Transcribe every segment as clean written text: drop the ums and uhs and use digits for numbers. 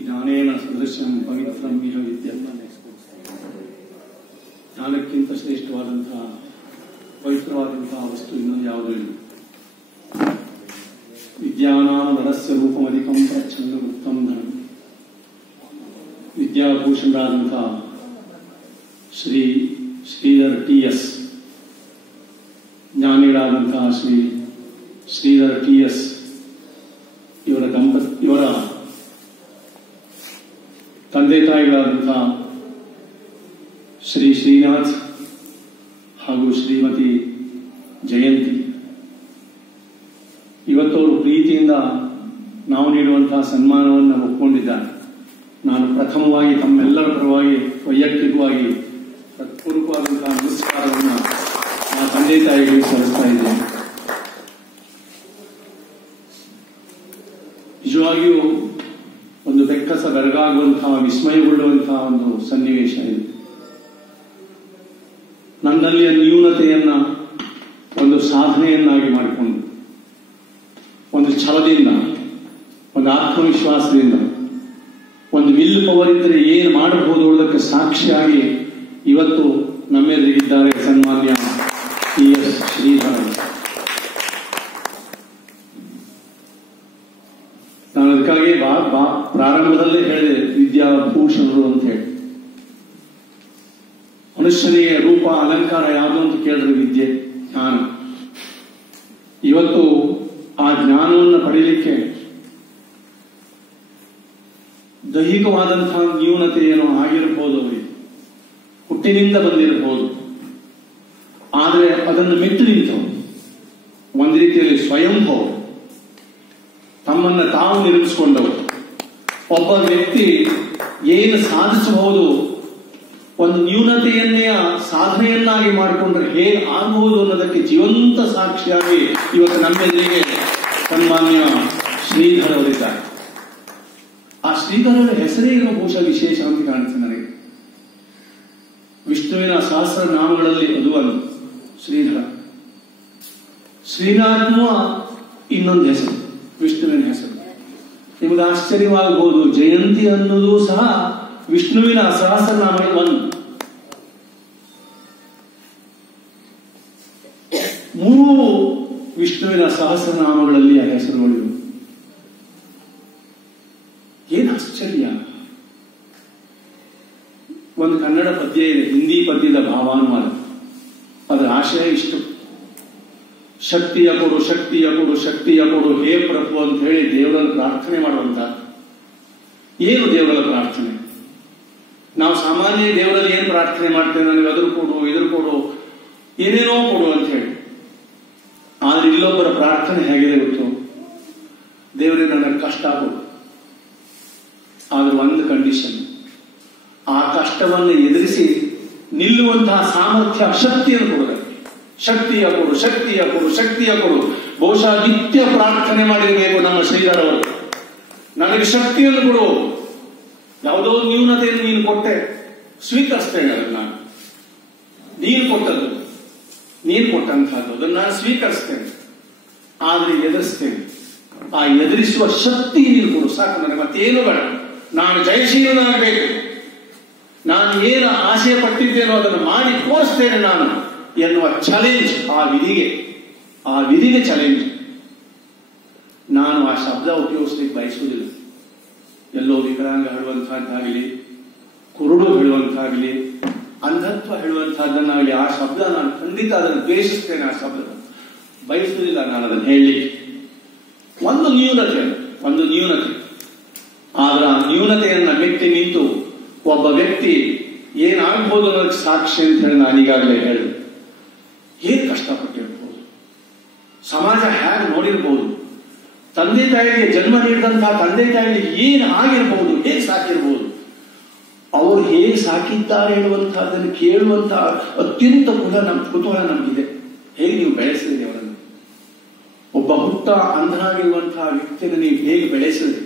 ಜ್ಞಾನೇನ ಸದೃಶ್ಯಂ ಪವಿತ್ರಂ ಇಹ ವಿದ್ಯಂ. ಜ್ಞಾನಕ್ಕಿಂತ ಶ್ರೇಷ್ಠವಾದಂತಹ ಪವಿತ್ರವಾದಂತಹ ವಸ್ತು ಇನ್ನೊಂದು ಯಾವುದೂ ಇಲ್ಲ. ವಿದ್ಯಾನಾಂ ವರಸ್ಯ ರೂಪಮಧಿಕಂ ಪ್ರಚ್ಛನ್ನ ವೃತ್ತಂ ಧನಂ. ವಿದ್ಯಾಭೂಷಣರಾದಂತಹ ಶ್ರೀಧರ್ ಟಿ.ಎಸ್. ಜ್ಞಾನಿಗಳಾದಂತಹ ಶ್ರೀಧರ್ ಟಿ.ಎಸ್. ಇವರ ತಂದೆ ತಾಯಿಗಳಾದಂತಹ ಶ್ರೀನಾಥ್ ಹಾಗೂ ಶ್ರೀಮತಿ ಜಯಂತಿ. ಇವತ್ತವರು ಪ್ರೀತಿಯಿಂದ ನಾವು ನೀಡುವಂತಹ ಸನ್ಮಾನವನ್ನು ಒಪ್ಪಿಕೊಂಡಿದ್ದಾರೆ. ನಾನು ಪ್ರಥಮವಾಗಿ ತಮ್ಮೆಲ್ಲರ ಪರವಾಗಿ ವೈಯಕ್ತಿಕವಾಗಿ ಹೃತ್ಪೂರ್ವಕವಾದಂತಹ ನಮಸ್ಕಾರವನ್ನು ಆ ತಂದೆ ತಾಯಿಗಳಿಗೆ ಸಲ್ಲಿಸ್ತಾ ಇದ್ದೇನೆ. ನಿಜವಾಗಿಯೂ ಒಂದು ಬೆಕ್ಕಸ ಬೆರಗಾಗುವಂತಹ ವಿಸ್ಮಯಗೊಳ್ಳುವಂತಹ ಒಂದು ಸನ್ನಿವೇಶ ಇದೆ. ನನ್ನಲ್ಲಿಯ ನ್ಯೂನತೆಯನ್ನ ಒಂದು ಸಾಧನೆಯನ್ನಾಗಿ ಮಾಡಿಕೊಂಡು ಒಂದು ಛಲದಿಂದ, ಒಂದು ಆತ್ಮವಿಶ್ವಾಸದಿಂದ, ಒಂದು ವಿಲ್ ಪವರ್ ಇದ್ದರೆ ಏನು ಮಾಡಬಹುದು ಅನ್ನೋದಕ್ಕೆ ಸಾಕ್ಷಿಯಾಗಿ ಇವತ್ತು ನಮ್ಮೆದುರಿಗಿದ್ದಾರೆ ಸನ್ಮಾನ್ಯ ಟಿ.ಎಸ್. ಶ್ರೀಧರ್. ನಾನು ಅದಕ್ಕಾಗಿ ಪ್ರಾರಂಭದಲ್ಲೇ ಹೇಳಿದೆ ವಿದ್ಯಾಭೂಷಣರು ಅಂತ ಹೇಳಿ. ಮನುಷ್ಯನಿಗೆ ರೂಪ ಅಲಂಕಾರ ಯಾವುದು ಅಂತ ಕೇಳಿದ್ರೆ ವಿದ್ಯೆ, ಜ್ಞಾನ. ಇವತ್ತು ಆ ಜ್ಞಾನವನ್ನು ಪಡೆಯಲಿಕ್ಕೆ ದೈಹಿಕವಾದಂತಹ ನ್ಯೂನತೆ ಏನೋ ಆಗಿರಬಹುದು, ಅವರಿಗೆ ಹುಟ್ಟಿನಿಂದ ಬಂದಿರಬಹುದು. ಆದರೆ ಅದನ್ನು ಮೆಟ್ಟು ನಿಂತವರು, ಒಂದು ರೀತಿಯಲ್ಲಿ ಸ್ವಯಂಭವ, ತಮ್ಮನ್ನು ತಾವು ನಿರ್ಮಿಸಿಕೊಂಡವರು. ಒಬ್ಬ ವ್ಯಕ್ತಿ ಏನು ಸಾಧಿಸಬಹುದು, ಒಂದು ನ್ಯೂನತೆಯನ್ನೇ ಸಾಧನೆಯನ್ನಾಗಿ ಮಾಡಿಕೊಂಡ್ರೆ ಹೇಗೆ ಆಗಬಹುದು ಅನ್ನೋದಕ್ಕೆ ಜೀವಂತ ಸಾಕ್ಷಿಯಾಗಿ ಇವತ್ತು ನಮ್ಮೆದುರಿಗೆ ಸನ್ಮಾನ್ಯ ಶ್ರೀಧರ್ ಅವರಿದ್ದಾರೆ. ಆ ಶ್ರೀಧರ್ ಅವರ ಹೆಸರೇ ಇರುವ ಬಹುಶಃ ವಿಶೇಷ ಅಂತ ಕಾಣುತ್ತೆ ನನಗೆ. ವಿಷ್ಣುವಿನ ಸಹಸ್ರನಾಮಗಳಲ್ಲಿ ಅದು ಒಂದು ಶ್ರೀಧರ. ಶ್ರೀನಾಥ್ನ ಇನ್ನೊಂದು ಹೆಸರು ವಿಷ್ಣುವಿನ ಹೆಸರು. ನಿಮಗೆ ಆಶ್ಚರ್ಯವಾಗಬಹುದು, ಜಯಂತಿ ಅನ್ನೋದು ಸಹ ವಿಷ್ಣುವಿನ ಸಹಸ್ರನಾಮ ಒಂದು. ಮೂರು ವಿಷ್ಣುವಿನ ಸಹಸ್ರನಾಮಗಳಲ್ಲಿ ಆ ಹೆಸರುಗಳು. ಏನು ಆಶ್ಚರ್ಯ! ಒಂದು ಕನ್ನಡ ಪದ್ಯ ಇದೆ, ಹಿಂದಿ ಪದ್ಯದ ಭಾವಾನುವಾದ. ಅದರ ಆಶಯ ಇಷ್ಟು: ಶಕ್ತಿಯ ಕೊಡು, ಶಕ್ತಿಯ ಕೊಡು, ಶಕ್ತಿಯ ಕೊಡು ಹೇ ಪ್ರಭು ಅಂತ ಹೇಳಿ ದೇವರಲ್ಲಿ ಪ್ರಾರ್ಥನೆ ಮಾಡುವಂತ. ಏನು ದೇವರ ಪ್ರಾರ್ಥನೆ? ನಾವು ಸಾಮಾನ್ಯ ದೇವರಲ್ಲಿ ಏನು ಪ್ರಾರ್ಥನೆ ಮಾಡ್ತೇವೆ? ನನಗೆ ಅದ್ರ ಕೊಡು, ಇದ್ರ ಕೊಡು, ಏನೇನೋ ಕೊಡು ಅಂತ ಹೇಳಿ. ಆದ್ರೆ ಇಲ್ಲೊಬ್ಬರ ಪ್ರಾರ್ಥನೆ ಹೇಗಿದೆ ಗೊತ್ತು? ದೇವರೇ ನನಗೆ ಕಷ್ಟ ಕೊಡು, ಆದ್ರೆ ಒಂದು ಕಂಡೀಷನ್, ಆ ಕಷ್ಟವನ್ನು ಎದುರಿಸಿ ನಿಲ್ಲುವಂತಹ ಸಾಮರ್ಥ್ಯ, ಶಕ್ತಿಯನ್ನು ಕೊಡು. ಶಕ್ತಿಯ ಕೊಡು, ಶಕ್ತಿಯ ಕೊಡು, ಶಕ್ತಿಯ ಕೊಡು. ಬಹುಶಃ ನಿತ್ಯ ಪ್ರಾರ್ಥನೆ ಮಾಡಿರಬೇಕು ನಮ್ಮ ಶ್ರೀಧರ್ ಅವರು. ನನಗೆ ಶಕ್ತಿಯನ್ನು ಕೊಡು. ಯಾವುದೋ ನ್ಯೂನತೆಯನ್ನು ನೀನು ಕೊಟ್ಟೆ, ಸ್ವೀಕರಿಸ್ತೇನೆ ಅದನ್ನು ನಾನು. ನೀನು ಕೊಟ್ಟದ್ದು, ನೀನು ಕೊಟ್ಟಂತಹದ್ದು, ಅದನ್ನು ನಾನು ಸ್ವೀಕರಿಸ್ತೇನೆ. ಆದ್ರೆ ಎದುರಿಸ್ತೇನೆ. ಆ ಎದುರಿಸುವ ಶಕ್ತಿ ನೀನು ಕೊಡು, ಸಾಕು ನನಗೆ. ಮತ್ತೇನು ಬೇಡ. ನಾನು ಜಯಶೀಲನಾಗಬೇಕು. ನಾನು ಏನು ಆಶಯ ಪಟ್ಟಿದ್ದೇನೋ ಅದನ್ನು ಮಾಡಿ ತೋರಿಸ್ತೇನೆ ನಾನು ಎನ್ನುವ ಚಾಲೆಂಜ್ ಆ ವಿಧಿಗೆ ಚಾಲೆಂಜ್. ನಾನು ಆ ಶಬ್ದ ಉಪಯೋಗಿಸ್ಲಿಕ್ಕೆ ಬಯಸುವುದಿಲ್ಲ. ಎಲ್ಲೋ ವಿಕರಾಂಗ ಹೇಳುವಂತಹದ್ದಾಗಲಿ, ಕುರುಡು ಹೇಳುವಂತಾಗಲಿ, ಅಂಧತ್ವ ಹೇಳುವಂತಹದ್ದನ್ನಾಗಲಿ, ಆ ಶಬ್ದ ನಾನು ಖಂಡಿತ ಅದನ್ನು ದ್ವೇಷಿಸ್ತೇನೆ. ಆ ಶಬ್ದ ಬಯಸುವುದಿಲ್ಲ ನಾನು ಅದನ್ನು ಹೇಳಲಿಕ್ಕೆ. ಒಂದು ನ್ಯೂನತೆ. ಆದ್ರೆ ಆ ನ್ಯೂನತೆಯನ್ನ ಮೆಟ್ಟಿ ನಿಂತು ಒಬ್ಬ ವ್ಯಕ್ತಿ ಏನಾಗಬಹುದು ಅನ್ನೋದಕ್ಕೆ ಸಾಕ್ಷಿ ಅಂತ ಹೇಳಿ ನಾನು ಈಗಾಗಲೇ ಹೇಳಿದೆ. ಹೇಗೆ ಕಷ್ಟಪಟ್ಟಿರ್ಬೋದು, ಸಮಾಜ ಹೇಗೆ ನೋಡಿರ್ಬೋದು, ತಂದೆ ತಾಯಿಗೆ ಜನ್ಮ ನೀಡಿದಂತಹ ತಂದೆ ತಾಯಿಗೆ ಏನು ಆಗಿರ್ಬಹುದು, ಹೇಗೆ ಸಾಕಿರ್ಬೋದು, ಅವರು ಹೇಗೆ ಸಾಕಿದ್ದಾರೆ ಹೇಳುವಂತಹದ್ದನ್ನು ಕೇಳುವಂತಹ ಅತ್ಯಂತ ಕುತೂಹಲ ನಮಗಿದೆ. ಹೇಗೆ ನೀವು ಬೆಳೆಸಿದ್ರಿ ಅವರನ್ನು? ಒಬ್ಬ ಹುಟ್ಟ ಅಂಧನಾಗಿರುವಂತಹ ವ್ಯಕ್ತಿಯನ್ನು ನೀವು ಹೇಗೆ ಬೆಳೆಸಿದ್ರಿ?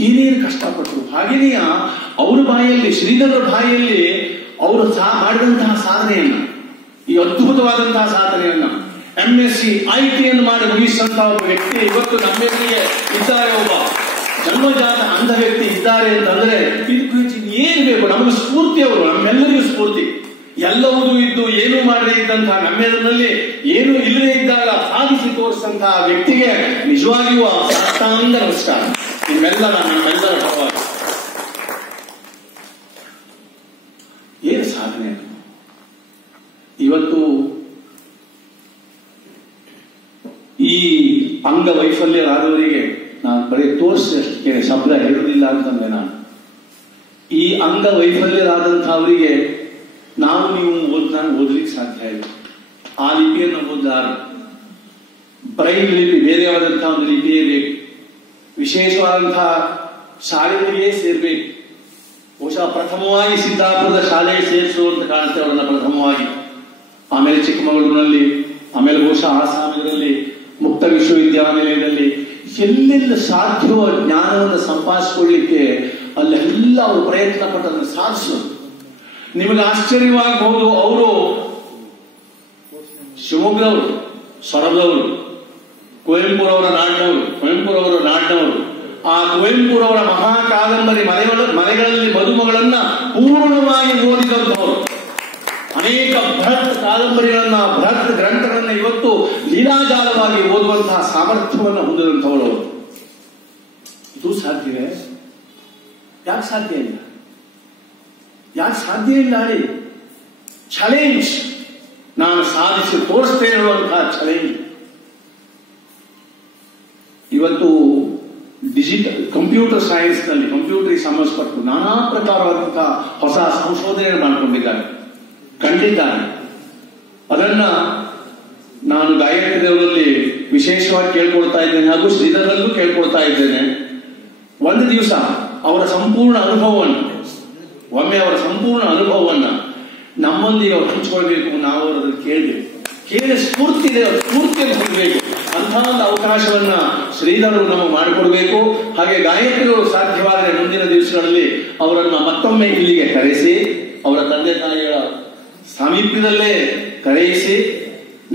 ಏನೇನು ಕಷ್ಟಪಟ್ಟರು? ಹಾಗೆಯೇ ಅವರ ಬಾಯಲ್ಲಿ, ಶ್ರೀಧರ ಬಾಯಲ್ಲಿ ಅವರು ಮಾಡಿದಂತಹ ಸಾಧನೆಯನ್ನ, ಈ ಅದ್ಭುತವಾದಂತಹ ಸಾಧನೆಯನ್ನ, MSc IT ಮಾಡಿ ಮುಗಿಸಿದಂತಹ ಒಬ್ಬ ವ್ಯಕ್ತಿ ಇವತ್ತು ನಮ್ಮೆದುರಿಗೆ ಇದ್ದಾರೆ. ಒಬ್ಬ ಜನ್ಮಜಾತ ಅಂಧ ವ್ಯಕ್ತಿ ಇದ್ದಾರೆ ಅಂತಂದ್ರೆ ಇದಕ್ಕೂ ಹೆಚ್ಚು ಏನ್ ಬೇಕು? ನಮಗೆ ಸ್ಫೂರ್ತಿ ಅವರು, ನಮ್ಮೆಲ್ಲರಿಗೂ ಸ್ಫೂರ್ತಿ. ಎಲ್ಲವೂ ಇದ್ದು ಏನೂ ಮಾಡದೇ ಇದ್ದಂತಹ ನಮ್ಮೆಲ್ಲರಲ್ಲಿ ಏನೂ ಇಲ್ಲದೇ ಇದ್ದಾಗ ಸಾಧಿಸಿ ತೋರಿಸಿದಂತಹ ವ್ಯಕ್ತಿಗೆ ನಿಜವಾಗಿಯೂ ಸಾಷ್ಟಾಂಗ ನಮಸ್ಕಾರ. ನಮ್ಮೆಲ್ಲರ ಪರವಾಗಿ ಏನು ಸಾಧನೆ. ಇವತ್ತು ಈ ಅಂಗವೈಫಲ್ಯರಾದವರಿಗೆ ನಾನು ಬರೀ ತೋರಿಸಿದಷ್ಟಕ್ಕೆ ಶಬ್ದ ಹೇಳುವುದಿಲ್ಲ ಅಂತಂದ್ರೆ, ಈ ಅಂಗವೈಫಲ್ಯರಾದಂಥವರಿಗೆ ನೀವು ಓದಲಿಕ್ಕೆ ಸಾಧ್ಯ ಇಲ್ಲ. ಆ ಲಿಪಿಯನ್ನು ಓದಲಾರ. ಬ್ರೈಲ್ ಲಿಪಿ ಬೇರೆಯಾದಂತಹ ಒಂದು ಲಿಪಿಯೇ ಬೇಕು. ವಿಶೇಷವಾದಂತಹ ಶಾಲೆಗಳಿಗೆ ಸೇರ್ಬೇಕು. ಬಹುಶಃ ಪ್ರಥಮವಾಗಿ ಸಿದ್ದಾಪುರದ ಶಾಲೆಗೆ ಸೇರಿಸುವಂತ ಕಾಣುತ್ತೆ ಅವರನ್ನ ಪ್ರಥಮವಾಗಿ. ಆಮೇಲೆ ಚಿಕ್ಕಮಗಳೂರಿನಲ್ಲಿ, ಆಮೇಲೆ ಬಹುಶಃ ಆಸಾಮಿನಲ್ಲಿ ಮುಕ್ತ ವಿಶ್ವವಿದ್ಯಾನಿಲಯದಲ್ಲಿ ಎಲ್ಲೆಲ್ಲ ಸಾಧ್ಯವೋ ಜ್ಞಾನವನ್ನು ಸಂಪಾದಿಸಿಕೊಳ್ಳಿಕ್ಕೆ ಅಲ್ಲೆಲ್ಲ ಅವರು ಪ್ರಯತ್ನ ಪಟ್ಟದನ್ನು ಸಾಧಿಸೋದು. ನಿಮಗೆ ಆಶ್ಚರ್ಯವಾಗಬಹುದು. ಅವರು ಶಿವಮೊಗ್ಗದವರು, ಸೊರಬದವರು, ಕುವೆಂಪುರವರ ನಾಡಿನವರು. ಆ ಕುವೆಂಪುರವರ ಮಹಾ ಕಾದಂಬರಿ ಮನೆಗಳಲ್ಲಿ ಮದುಮಗಳನ್ನ ಪೂರ್ಣವಾಗಿ ಓದಿದಂಥವರು. ಅನೇಕ ಬೃಹತ್ ಕಾದಂಬರಿಗಳನ್ನ, ಬೃಹತ್ ಗ್ರಂಥಗಳನ್ನ ಇವತ್ತು ಲೀಲಾಜಾಲವಾಗಿ ಓದುವಂತಹ ಸಾಮರ್ಥ್ಯವನ್ನು ಹೊಂದಿದಂಥವರು. ಇದು ಸಾಧ್ಯವೇ? ಯಾಕೆ ಸಾಧ್ಯ ಇಲ್ಲ? ಹೇಳಿ. ಚಾಲೆಂಜ್, ನಾನು ಸಾಧಿಸಿ ತೋರಿಸ್ತೇನೆ ಅನ್ನುವಂತಹ ಚಾಲೆಂಜ್. ಇವತ್ತು ಡಿಜಿಟಲ್ ಕಂಪ್ಯೂಟರ್ ಸೈನ್ಸ್ ನಲ್ಲಿ ಕಂಪ್ಯೂಟರ್ಗೆ ಸಂಬಂಧಪಟ್ಟು ನಾನಾ ಪ್ರಕಾರವಾದಂತಹ ಹೊಸ ಸಂಶೋಧನೆ ಕಂಡಿದ್ದಾರೆ. ಅದನ್ನ ನಾನು ಗಾಯತ್ರಿ ದೇವರಲ್ಲಿ ವಿಶೇಷವಾಗಿ ಕೇಳ್ಕೊಳ್ತಾ ಇದ್ದೇನೆ, ಹಾಗೂ ಶ್ರೀಧರಲ್ಲೂ ಕೇಳ್ಕೊಳ್ತಾ ಇದ್ದೇನೆ. ಒಂದು ದಿವಸ ಅವರ ಸಂಪೂರ್ಣ ಅನುಭವವನ್ನ ನಮ್ಮೊಂದಿಗೆ ಅವರು ಹಂಚಿಕೊಳ್ಬೇಕು. ನಾವು ಅವರನ್ನು ಕೇಳಿ ಸ್ಫೂರ್ತಿಯನ್ನು ಹೊಂದಬೇಕು. ಅಂತಹ ಒಂದು ಅವಕಾಶವನ್ನ ಶ್ರೀಧರರು ನಮಗೆ ಮಾಡಿಕೊಡ್ಬೇಕು. ಹಾಗೆ ಗಾಯತ್ರಿಯವರು ಸಾಧ್ಯವಾದರೆ ಮುಂದಿನ ದಿವಸಗಳಲ್ಲಿ ಅವರನ್ನ ಮತ್ತೊಮ್ಮೆ ಇಲ್ಲಿಗೆ ಕರೆಸಿ, ಅವರ ತಂದೆ ತಾಯಿಗಳ ಸಾಮೀಪ್ಯದಲ್ಲೇ ಕರೆಯಿಸಿ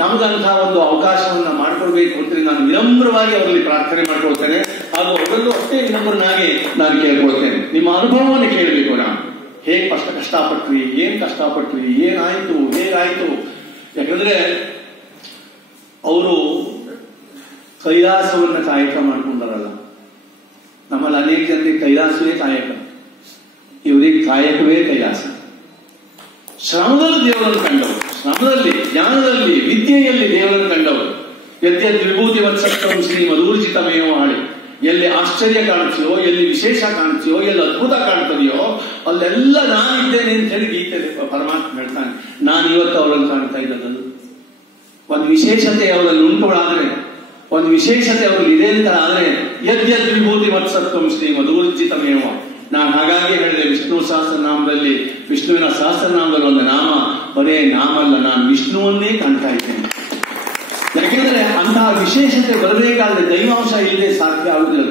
ನಮಗಂತಹ ಒಂದು ಅವಕಾಶವನ್ನ ಮಾಡಿಕೊಡ್ಬೇಕು ಅಂತ ನಾನು ವಿನಮ್ರವಾಗಿ ಅವರಲ್ಲಿ ಪ್ರಾರ್ಥನೆ ಮಾಡಿಕೊಳ್ತೇನೆ. ಹಾಗೂ ಅವರಲ್ಲೂ ಅಷ್ಟೇ ವಿನಮ್ರನಾಗಿ ನಾನು ಕೇಳ್ಕೊಳ್ತೇನೆ. ನಿಮ್ಮ ಅನುಭವವನ್ನು ಕೇಳಬೇಕು. ನಾನು ಹೇಗೆ ಕಷ್ಟಪಟ್ರಿ, ಏನಾಯ್ತು, ಹೇಗಾಯ್ತು. ಯಾಕಂದ್ರೆ ಅವರು ಕೈಲಾಸವನ್ನ ಕಾಯಕ ಮಾಡ್ಕೊಂಡಾರಲ್ಲ. ನಮ್ಮಲ್ಲಿ ಅನೇಕ ಜನರಿಗೆ ಕೈಲಾಸವೇ ಕಾಯಕ, ಇವರಿಗೆ ಕಾಯಕವೇ ಕೈಲಾಸ. ಶ್ರಮದಲ್ಲಿ ದೇವರನ್ನು ಕಂಡವರು, ಶ್ರಮದಲ್ಲಿ, ಜ್ಞಾನದಲ್ಲಿ, ವಿದ್ಯೆಯಲ್ಲಿ ದೇವರನ್ನು ಕಂಡವರು. ಯದ್ಯದ್ ವಿಭೂತಿ ವತ್ಸತ್ತಂ ಶ್ರೀ ಮಧುರ್ಜಿತಮೇವ ಹಾಳಿ. ಎಲ್ಲಿ ಆಶ್ಚರ್ಯ ಕಾಣುತ್ತೆಯೋ, ಎಲ್ಲಿ ವಿಶೇಷ ಕಾಣುತ್ತೆಯೋ, ಎಲ್ಲಿ ಅದ್ಭುತ ಕಾಣ್ತದೆಯೋ ಅಲ್ಲೆಲ್ಲ ನಾನಿದ್ದೇನೆ ಅಂತ ಹೇಳಿ ಗೀತೆಯಲ್ಲಿ ಪರಮಾತ್ಮ ಹೇಳ್ತಾನೆ. ನಾನು ಇವತ್ತು ಅವರನ್ನು ಕಾಣ್ತಾ ಇದ್ದದ್ದು ಒಂದು ವಿಶೇಷತೆ ಅವರಲ್ಲಿ ಉಂಟುಗಳಾದ್ರೆ, ಒಂದು ವಿಶೇಷತೆ ಅವರಲ್ಲಿ ಇದೆ ಅಂತ ಆದ್ರೆ ಯದ್ಯದ್ ವಿಭೂತಿ ವತ್ಸತ್ವಂ ಶ್ರೀ ಮಧುರ್ಜಿತಮೇವ. ನಾನು ಹಾಗಾಗಿ ಹೇಳಿದೆ, ವಿಷ್ಣುವಿನ ಸಹಸ್ರನಾಮದಲ್ಲಿ ಒಂದು ನಾಮ ಬರೇ ನಾಮ ಅಲ್ಲ, ನಾನು ವಿಷ್ಣುವನ್ನೇ ಕಾಣ್ತಾ ಇದ್ದೇನೆ. ಯಾಕೆಂದ್ರೆ ಅಂತಹ ವಿಶೇಷತೆ ಬರಬೇಕಾದ್ರೆ ದೈವಾಂಶ ಇಲ್ಲದೆ ಸಾಧ್ಯ ಆಗುದಿಲ್ಲ.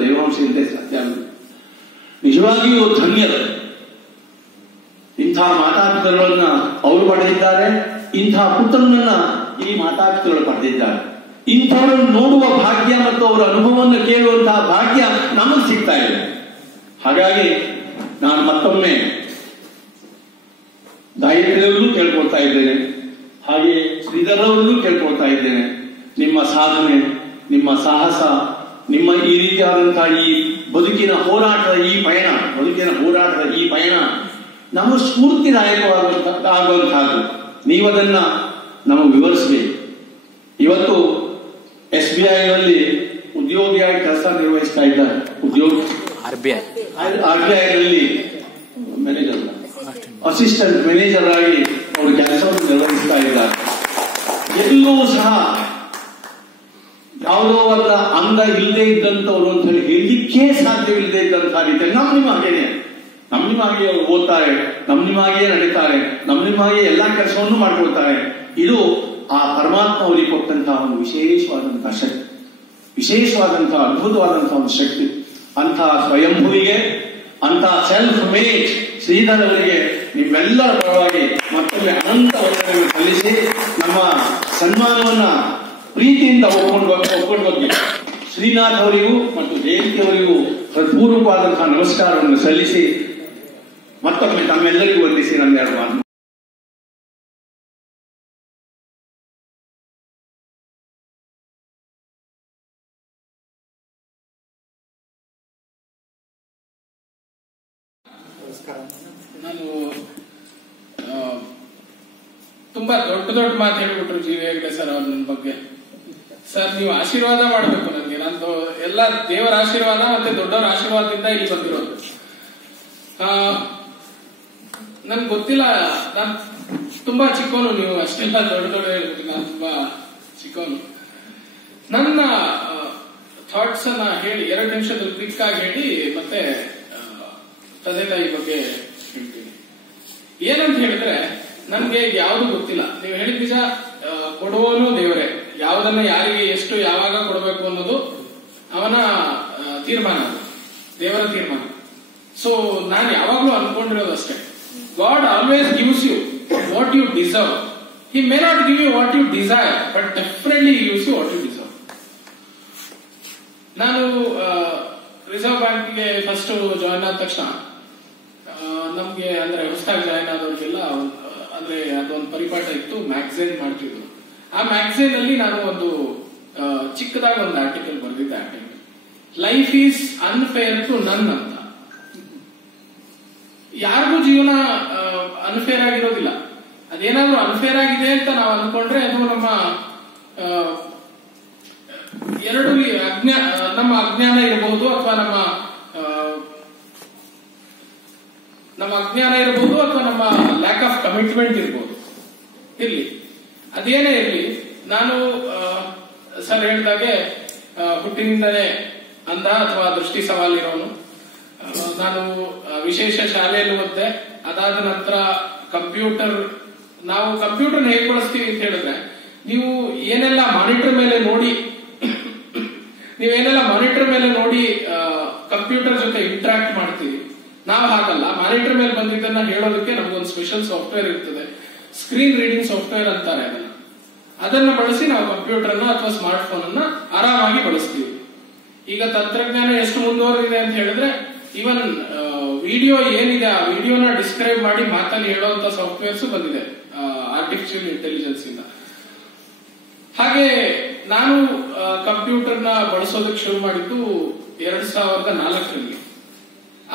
ನಿಜವಾಗಿಯೂ ಧನ್ಯರು. ಇಂತಹ ಮಾತಾಪಿತರುಗಳನ್ನ ಅವರು ಪಡೆದಿದ್ದಾರೆ, ಇಂತಹ ಪುತ್ರನನ್ನ ಈ ಮಾತಾಪಿತರುಗಳು ಪಡೆದಿದ್ದಾರೆ. ಇಂಥವರನ್ನು ನೋಡುವ ಭಾಗ್ಯ ಮತ್ತು ಅವರ ಅನುಭವವನ್ನು ಕೇಳುವಂತಹ ಭಾಗ್ಯ ನಮಗೆ ಸಿಗ್ತಾ ಇದೆ. ಹಾಗಾಗಿ ನಾನು ಮತ್ತೊಮ್ಮೆ ಗಾಯತ್ರಿಯವರಲ್ಲೂ ಕೇಳ್ಕೊಳ್ತಾ ಇದ್ದೇನೆ, ಹಾಗೆ ಶ್ರೀಧರವರಲ್ಲೂ ಕೇಳ್ಕೊಳ್ತಾ ಇದ್ದೇನೆ. ನಿಮ್ಮ ಸಾಧನೆ, ನಿಮ್ಮ ಸಾಹಸ, ನಿಮ್ಮ ಈ ರೀತಿಯಾದಂತಹ ಈ ಬದುಕಿನ ಹೋರಾಟದ ಈ ಪಯಣ ನಮ್ಮ ಸ್ಫೂರ್ತಿದಾಯಕವಾಗುವಂತಹದ್ದು. ನೀವದನ್ನ ನಮಗೆ ವಿವರಿಸಬೇಕು. ಇವತ್ತು SBI ನಲ್ಲಿ ಉದ್ಯೋಗಿಯಾಗಿ ಕೆಲಸ ನಿರ್ವಹಿಸ್ತಾ ಇದ್ದಾರೆ. RBI ನಲ್ಲಿ ಮ್ಯಾನೇಜರ್, ಅಸಿಸ್ಟೆಂಟ್ ಮ್ಯಾನೇಜರ್ ಆಗಿ ಅವರು ಕೆಲಸವನ್ನು ನಿರ್ವಹಿಸ್ತಾ ಇದ್ದಾರೆ. ಎಲ್ಲೂ ಸಹ ಯಾವುದೋ ಒಂದು ಅಂಗ ಇಲ್ಲದೆ ಇದ್ದಂಥವ್ರು ಅಂತ ಹೇಳಿ ಹೇಳಲಿಕ್ಕೆ ಸಾಧ್ಯವಿಲ್ಲದೆ ಇದ್ದಂತಹ ರೀತಿ ನಮ್ಮ ನಿಮಗೆ ಅವರು ಓದ್ತಾರೆ, ನಮ್ಮ ನಿಮಗೆ ನಡೀತಾರೆ, ನಮ್ಮ ನಿಮಗೆ ಎಲ್ಲಾ ಕೆಲಸವನ್ನು ಮಾಡ್ಕೊಳ್ತಾರೆ. ಇದು ಆ ಪರಮಾತ್ಮ ಅವರಿಗೆ ಕೊಟ್ಟಂತಹ ಒಂದು ವಿಶೇಷವಾದಂತಹ ಶಕ್ತಿ, ವಿಶೇಷವಾದಂತಹ ಅದ್ಭುತವಾದಂತಹ ಒಂದು ಶಕ್ತಿ. ಅಂತಹ ಸ್ವಯಂಭುವಿಗೆ, ಅಂತಹ ಸೆಲ್ಫ್ ಮೇಡ್ ಶ್ರೀಧರ್ ಅವರಿಗೆ ನಿಮ್ಮೆಲ್ಲರ ಪರವಾಗಿ ಮತ್ತೊಮ್ಮೆ ಅನಂತ ವಂದನೆಗಳನ್ನು ಸಲ್ಲಿಸಿ ನಮ್ಮ ಸನ್ಮಾನವನ್ನ ಪ್ರೀತಿಯಿಂದ ಒಪ್ಕೊಂಡು ಹೋಗಿ ಶ್ರೀನಾಥ್ ಅವರಿಗೂ ಮತ್ತು ಜಯಂತಿ ಅವರಿಗೂ ಹೃತ್ಪೂರ್ವಕವಾದಂತಹ ನಮಸ್ಕಾರವನ್ನು ಸಲ್ಲಿಸಿ ಮತ್ತೊಮ್ಮೆ ತಮ್ಮೆಲ್ಲರಿಗೂ ವಂದಿಸಿ ನನ್ನ ಎರಡು ಮಾತು. ನಾನು ತುಂಬಾ ದೊಡ್ಡ ದೊಡ್ಡ ಮಾತು ಹೇಳ್ಬಿಟ್ರು ಜಿ ವಿ ಹೆಗ್ಡೆ ಸರ್ ಅವ್ರ ನನ್ನ ಬಗ್ಗೆ. ಸರ್ ನೀವು ಆಶೀರ್ವಾದ ಮಾಡಬೇಕು ನನಗೆ. ನಂದು ಎಲ್ಲ ದೇವರ ಆಶೀರ್ವಾದ ಮತ್ತೆ ದೊಡ್ಡವರ ಆಶೀರ್ವಾದದಿಂದ ಇಲ್ಲಿ ಬಂದಿರೋದು. ನನ್ಗೆ ಗೊತ್ತಿಲ್ಲ, ನಾನು ತುಂಬಾ ಚಿಕ್ಕವನು, ನೀವು ಅಷ್ಟೆಲ್ಲ ದೊಡ್ಡ ದೊಡ್ಡ ಹೇಳ್ಬಿಟ್ಟು ನಾನು ತುಂಬಾ ಚಿಕ್ಕವನು. ನನ್ನ ಥಾಟ್ಸ್ ಅನ್ನ ಹೇಳಿ 2 ನಿಮಿಷದಲ್ಲಿ ಕ್ವಿಕ್ ಆಗಿ ಹೇಳಿ ಮತ್ತೆ ತಂದೆ ತಾಯಿ ಬಗ್ಗೆ ಹೇಳ್ತೀನಿ. ಏನಂತ ಹೇಳಿದ್ರೆ, ನನ್ಗೆ ಯಾವುದು ಗೊತ್ತಿಲ್ಲ. ನೀವು ಹೇಳಿದ ನಿಜ, ಕೊಡುವವನು ದೇವರೇ. ಯಾವುದನ್ನ ಯಾರಿಗೆ ಎಷ್ಟು ಯಾವಾಗ ಕೊಡಬೇಕು ಅನ್ನೋದು ಅವನ ತೀರ್ಮಾನ, ದೇವರ ತೀರ್ಮಾನ. ಸೊ ನಾನು ಯಾವಾಗ್ಲೂ ಅನ್ಕೊಂಡಿರೋದಷ್ಟೇ, God always gives you what you deserve. He may not give you what you desire, but definitely gives you what you deserve. ನಾನು ರಿಸರ್ವ್ ಬ್ಯಾಂಕ್ಗೆ ಫಸ್ಟ್ ಜಾಯಿನ್ ಆದ ತಕ್ಷಣ ನಮ್ಗೆ ಅಂದ್ರೆ ಹೊಸದಾಗಿ ಜಾಯಿನ್ ಆದವ್ರಿಗೆಲ್ಲ ಅಂದ್ರೆ ಅದೊಂದು ಪರಿಪಾಠ ಇತ್ತು, ಮ್ಯಾಗಝೈನ್ ಮಾಡ್ತಿದ್ರು. ಆ ಮ್ಯಾಗಝೈನ್ ಅಲ್ಲಿ ನಾನು ಒಂದು ಚಿಕ್ಕದಾಗಿ ಒಂದು ಆರ್ಟಿಕಲ್ ಬರೆದಿದ್ದೆ. Life is unfair to none ಅಂತ. ಯಾರಿಗೂ ಜೀವನ ಅನ್ಫೇರ್ ಆಗಿರೋದಿಲ್ಲ. ಅದೇನಾದ್ರೂ ಅನ್ಫೇರ್ ಆಗಿದೆ ಅಂತ ನಾವು ಅನ್ಕೊಂಡ್ರೆ ಅದು ನಮ್ಮ ನಮ್ಮ ಅಜ್ಞಾನ ಇರಬಹುದು, ಅಥವಾ ನಮ್ಮ ಅಜ್ಞಾನ ಇರಬಹುದು, ಅಥವಾ ನಮ್ಮ ಲ್ಯಾಕ್ ಆಫ್ ಕಮಿಟ್ಮೆಂಟ್ ಇರಬಹುದು. ಇರ್ಲಿ, ಅದೇನೇ ಇರ್ಲಿ, ನಾನು ಸರ್ ಹೇಳಿದಾಗೆ ಹುಟ್ಟಿನಿಂದಲೇ ಅಂಧ ಅಥವಾ ದೃಷ್ಟಿ ಸವಾಲಿರೋನು. ನಾನು ವಿಶೇಷ ಶಾಲೆಯಲ್ಲಿ ಓದಿದೆ. ಅದಾದ ನಂತರ ನಾವು ಕಂಪ್ಯೂಟರ್ ಹೇಗೆ ಬಳಸ್ತೀವಿ ಅಂತ ಹೇಳಿದ್ರೆ, ನೀವೇನೆಲ್ಲ ಮಾನಿಟರ್ ಮೇಲೆ ನೋಡಿ ಕಂಪ್ಯೂಟರ್ ಜೊತೆ ಇಂಟ್ರಾಕ್ಟ್ ಮಾಡ್ತೀವಿ, ನಾವು ಹಾಗಲ್ಲ. ಮಾನಿಟರ್ ಮೇಲೆ ಬಂದಿದ್ದನ್ನ ಹೇಳೋದಕ್ಕೆ ನಮಗೊಂದು ಸ್ಪೆಷಲ್ ಸಾಫ್ಟ್ವೇರ್ ಇರ್ತದೆ, ಸ್ಕ್ರೀನ್ ರೀಡಿಂಗ್ ಸಾಫ್ಟ್ವೇರ್ ಅಂತಾರೆ ಅದನ್ನ ಬಳಸಿ ನಾವು ಕಂಪ್ಯೂಟರ್ ಅನ್ನ ಅಥವಾ ಸ್ಮಾರ್ಟ್ ಫೋನ್ ಅನ್ನ ಆರಾಮಾಗಿ ಬಳಸ್ತೀವಿ. ಈಗ ತಂತ್ರಜ್ಞಾನ ಎಷ್ಟು ಮುಂದುವರೆದಿದೆ ಅಂತ ಹೇಳಿದ್ರೆ, ಈವನ್ ವಿಡಿಯೋ ಏನಿದೆ ಆ ವಿಡಿಯೋನ ಡಿಸ್ಕ್ರೈಬ್ ಮಾಡಿ ಮಾತಲ್ಲಿ ಹೇಳುವಂತ ಸಾಫ್ಟ್ವೇರ್ಸ್ ಬಂದಿದೆ ಆರ್ಟಿಫಿಷಿಯಲ್ ಇಂಟೆಲಿಜೆನ್ಸ್ ಇಂದ. ಹಾಗೆ ನಾನು ಕಂಪ್ಯೂಟರ್ನ ಬಳಸೋದಕ್ಕೆ ಶುರು ಮಾಡಿದ್ದು 2004ರಲ್ಲಿ.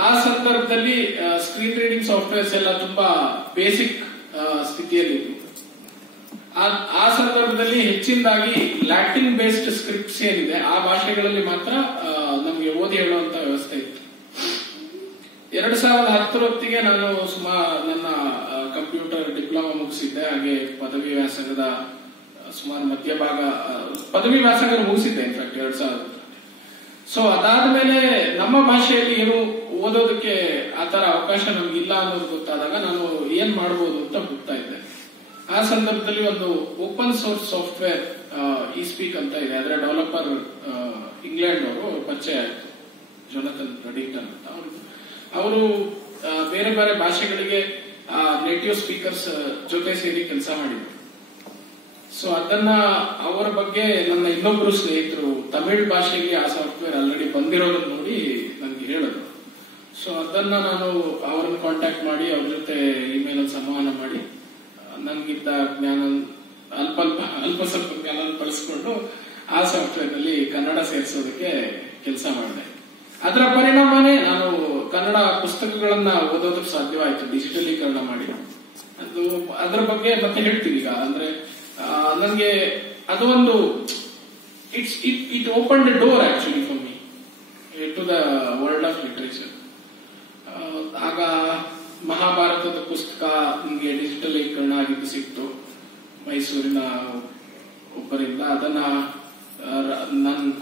ಆ ಸಂದರ್ಭದಲ್ಲಿ ಸ್ಕ್ರೀನ್ ರೀಡಿಂಗ್ ಸಾಫ್ಟ್ವೇರ್ಸ್ ಎಲ್ಲ ತುಂಬಾ ಬೇಸಿಕ್ ಸ್ಥಿತಿಯಲ್ಲಿತ್ತು. ಆ ಸಂದರ್ಭದಲ್ಲಿ ಹೆಚ್ಚಿನದಾಗಿ ಲ್ಯಾಟಿನ್ ಬೇಸ್ಡ್ ಸ್ಕ್ರಿಪ್ಟ್ಸ್ ಏನಿದೆ ಆ ಭಾಷೆಗಳಲ್ಲಿ ಮಾತ್ರ ನಮಗೆ ಓದಿ ಹೇಳುವಂತ ವ್ಯವಸ್ಥೆ ಇತ್ತು. 2010 ಹೊತ್ತಿಗೆ ನಾನು ನನ್ನ ಕಂಪ್ಯೂಟರ್ ಡಿಪ್ಲೊಮಾ ಮುಗಿಸಿದ್ದೆ. ಹಾಗೆ ಪದವಿ ವ್ಯಾಸಂಗದ ಸುಮಾರು ಮಧ್ಯಭಾಗ ಪದವಿ ವ್ಯಾಸಂಗ ಮುಗಿಸಿದ್ದೆ ಇನ್ಫ್ಯಾಕ್ಟ್ 2000. ಸೊ ಅದಾದ್ಮೇಲೆ ನಮ್ಮ ಭಾಷೆಯಲ್ಲಿ ಏನು ಓದೋದಕ್ಕೆ ಆತರ ಅವಕಾಶ ನಮ್ಗಿಲ್ಲ ಅನ್ನೋದು ಗೊತ್ತಾದಾಗ ನಾನು ಏನ್ ಮಾಡ್ಬೋದು ಅಂತ ಹುಡುಕ್ತಾ ಇದ್ದೆ. ಆ ಸಂದರ್ಭದಲ್ಲಿ ಒಂದು ಓಪನ್ ಸೋರ್ಸ್ ಸಾಫ್ಟ್ವೇರ್ ಇಸ್ಪೀಕ್ ಅಂತ ಇದೆ, ಅದರ ಡೆವಲಪರ್ ಇಂಗ್ಲೆಂಡ್ ಅವರು ಪರಿಚಯ ಆಯ್ತು, ಜೊನಾಥನ್ ರಡಿಂಗ್ಟನ್ ಅಂತ. ಅವರು ಬೇರೆ ಬೇರೆ ಭಾಷೆಗಳಿಗೆ ನೇಟಿವ್ ಸ್ಪೀಕರ್ಸ್ ಜೊತೆ ಸೇರಿ ಕೆಲಸ ಮಾಡಿದ್ರು. ಸೊ ಅದನ್ನ ಅವರ ಬಗ್ಗೆ ನನ್ನ ಇನ್ನೊಬ್ರು ಸ್ನೇಹಿತರು ತಮಿಳ್ ಭಾಷೆಗೆ ಆ ಸಾಫ್ಟ್ವೇರ್ ಆಲ್ರೆಡಿ ಬಂದಿರೋದನ್ನ ನೋಡಿ ನನ್ಗೆ ಹೇಳಿದ್ರು. ಸೊ ಅದನ್ನ ನಾನು ಅವರನ್ನು ಕಾಂಟ್ಯಾಕ್ಟ್ ಮಾಡಿ ಅವ್ರ ಜೊತೆ ಇಮೇಲ್ ಅಲ್ಲಿ ಸಂವಹನ ಮಾಡಿ ನನ್ಗಿದ್ದ ಜ್ಞಾನ ಅಲ್ಪ ಸ್ವಲ್ಪ ಜ್ಞಾನ ಬಳಸ್ಕೊಂಡು ಆ ಸಾಫ್ಟ್ವೇರ್ ನಲ್ಲಿ ಕನ್ನಡ ಸೇರಿಸೋದಕ್ಕೆ ಕೆಲಸ ಮಾಡಿದೆ. ಅದರ ಪರಿಣಾಮನೇ ನಾನು ಕನ್ನಡ ಪುಸ್ತಕಗಳನ್ನ ಓದೋದಕ್ಕೆ ಸಾಧ್ಯವಾಯಿತು, ಡಿಜಿಟಲೀಕರಣ ಮಾಡಿ. ಅದರ ಬಗ್ಗೆ ಮತ್ತೆ ಹೇಳ್ತೀನಿ ಈಗ. ಅಂದ್ರೆ ನನಗೆ ಅದು ಒಂದು it open the door actually for me to the world of literature. ಆಗ ಮಹಾಭಾರತದ ಪುಸ್ತಕ ನಿಮಗೆ ಡಿಜಿಟಲೀಕರಣ ಆಗಿದ್ದು ಸಿಕ್ತು ಮೈಸೂರಿನ ಒಬ್ಬರಿಂದ. ಅದನ್ನ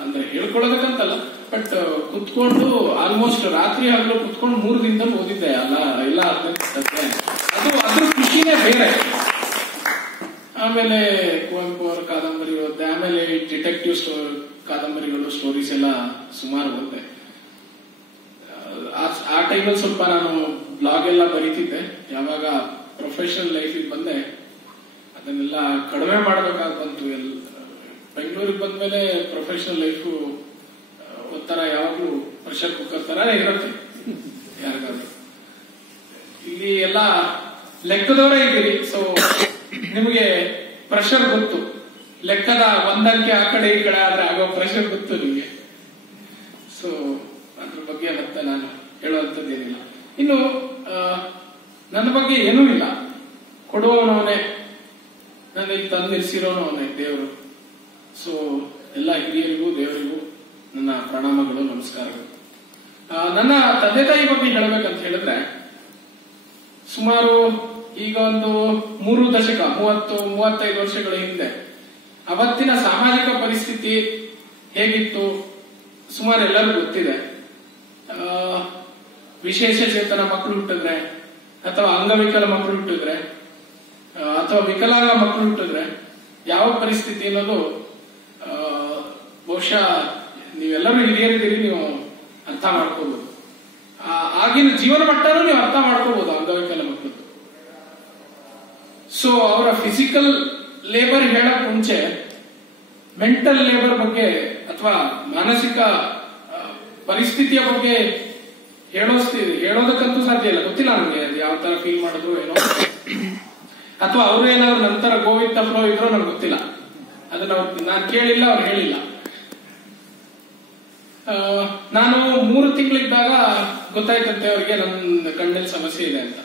ಅಂದ್ರೆ ಹೇಳ್ಕೊಳ್ಳೋದಕ್ಕಂತಲ್ಲ, ಬಟ್ ಕುತ್ಕೊಂಡು ಆಲ್ಮೋಸ್ಟ್ ರಾತ್ರಿ ಹಗಲು ಕುತ್ಕೊಂಡು 3 ದಿನದಲ್ಲಿ ಓದಿದ್ದೆ ಎಲ್ಲ ಅದು ಅದ್ರ ಖುಷಿನೇ ಬೇರೆ. ಆಮೇಲೆ ಕುವೆಂಪು ಅವರ ಕಾದಂಬರಿ ಓದಿದೆ. ಆಮೇಲೆ ಡಿಟೆಕ್ಟಿವ್ ಕಾದಂಬರಿಗಳು, ಸ್ಟೋರೀಸ್ ಎಲ್ಲ ಸುಮಾರು ಓದಿದೆ. ಆ ಟೈಮಲ್ಲಿ ಸ್ವಲ್ಪ ನಾನು ಬ್ಲಾಗ್ ಎಲ್ಲ ಬರೀತಿದ್ದೆ. ಯಾವಾಗ ಪ್ರೊಫೆಷನಲ್ ಲೈಫಿಗೆ ಬಂದೆ ಅದನ್ನೆಲ್ಲ ಕಡಿಮೆ ಮಾಡಬೇಕಾಗಿ ಬಂತು. ಬೆಂಗಳೂರಿಗೆ ಬಂದ್ಮೇಲೆ ಪ್ರೊಫೆಷನಲ್ ಲೈಫು ಪ್ರೆಷರ್ ಕುಕ್ಕರ್ ತರ ಇರುತ್ತೆ ಯಾರಿಗಾದ್ರು. ಇಲ್ಲಿ ಎಲ್ಲ ಲೆಕ್ಕದವರೇ ಇದ್ದೀರಿ, ಸೊ ನಿಮಗೆ ಪ್ರೆಷರ್ ಗೊತ್ತು. ಲೆಕ್ಕದ ಒಂದಂಕೆ ಆ ಕಡೆ ಈ ಕಡೆ ಆದ್ರೆ ಆಗೋ ಪ್ರೆಷರ್ ಗೊತ್ತು ನಿಮಗೆ. ಸೊ ಅದ್ರ ಬಗ್ಗೆ ಮತ್ತೆ ನಾನು ಹೇಳುವಂಥದ್ದೇನಿಲ್ಲ. ಇನ್ನು ನನ್ನ ಬಗ್ಗೆ ಏನೂ ಇಲ್ಲ, ಕೊಡುವವನವನೇ, ನನಗೆ ತಂದಿರಿಸಿರೋನವನೇ ದೇವರು. ಸೊ ಎಲ್ಲ ಹಿರಿಯರಿಗೂ ದೇವರಿಗೂ ನನ್ನ ಪ್ರಣಾಮಗಳು, ನಮಸ್ಕಾರಗಳು. ನನ್ನ ತಂದೆ ತಾಯಿ ಬಗ್ಗೆ ಹೇಳಬೇಕಂತ ಹೇಳಿದ್ರೆ, ಸುಮಾರು ಈಗ ಒಂದು 3 ದಶಕ 30-35 ವರ್ಷಗಳ ಹಿಂದೆ ಅವತ್ತಿನ ಸಾಮಾಜಿಕ ಪರಿಸ್ಥಿತಿ ಹೇಗಿತ್ತು ಸುಮಾರು ಎಲ್ಲರಿಗೂ ಗೊತ್ತಿದೆ. ವಿಶೇಷ ಚೇತನ ಮಕ್ಕಳು ಹುಟ್ಟಿದ್ರೆ, ಅಥವಾ ಅಂಗವಿಕಲ ಮಕ್ಕಳು ಹುಟ್ಟಿದ್ರೆ, ಅಥವಾ ವಿಕಲಾಂಗ ಮಕ್ಕಳು ಹುಟ್ಟಿದ್ರೆ ಯಾವ ಪರಿಸ್ಥಿತಿ ಅನ್ನೋದು ಬಹುಶಃ ನೀವೆಲ್ಲರೂ ಹಿರಿಯರಿದ್ದೀರಿ, ನೀವು ಅರ್ಥ ಮಾಡ್ಕೋಬಹುದು. ಆಗಿನ ಜೀವನ ಮಟ್ಟನೂ ನೀವು ಅರ್ಥ ಮಾಡ್ಕೋಬಹುದು ಅಂಗವಿಕಲ ಮಕ್ಕಳು. ಸೊ ಅವರ ಫಿಸಿಕಲ್ ಲೇಬರ್ ಹೇಳಕ್ ಮುಂಚೆ ಮೆಂಟಲ್ ಲೇಬರ್ ಬಗ್ಗೆ ಅಥವಾ ಮಾನಸಿಕ ಪರಿಸ್ಥಿತಿಯ ಬಗ್ಗೆ ಹೇಳೋದಕ್ಕಂತೂ ಸಾಧ್ಯ ಇಲ್ಲ. ಗೊತ್ತಿಲ್ಲ ನನಗೆ ಅದು ಯಾವ ತರ ಫೀಲ್ ಮಾಡಿದ್ರು ಏನೋ, ಅಥವಾ ಅವರು ಏನಾದ್ರು ನಂತರ ಗೋವಿಂದ ಫ್ಲೋ ಇದ್ರೋ ನನಗೆ ಗೊತ್ತಿಲ್ಲ. ಅದನ್ನ ನಾನು ಕೇಳಿಲ್ಲ, ಅವ್ರು ಹೇಳಿಲ್ಲ. ನಾನು 3 ತಿಂಗಳಿದ್ದಾಗ ಗೊತ್ತಾಯ್ತಂತೆ ಅವ್ರಿಗೆ ನನ್ನ ಕಣ್ಣಲ್ಲಿ ಸಮಸ್ಯೆ ಇದೆ ಅಂತ.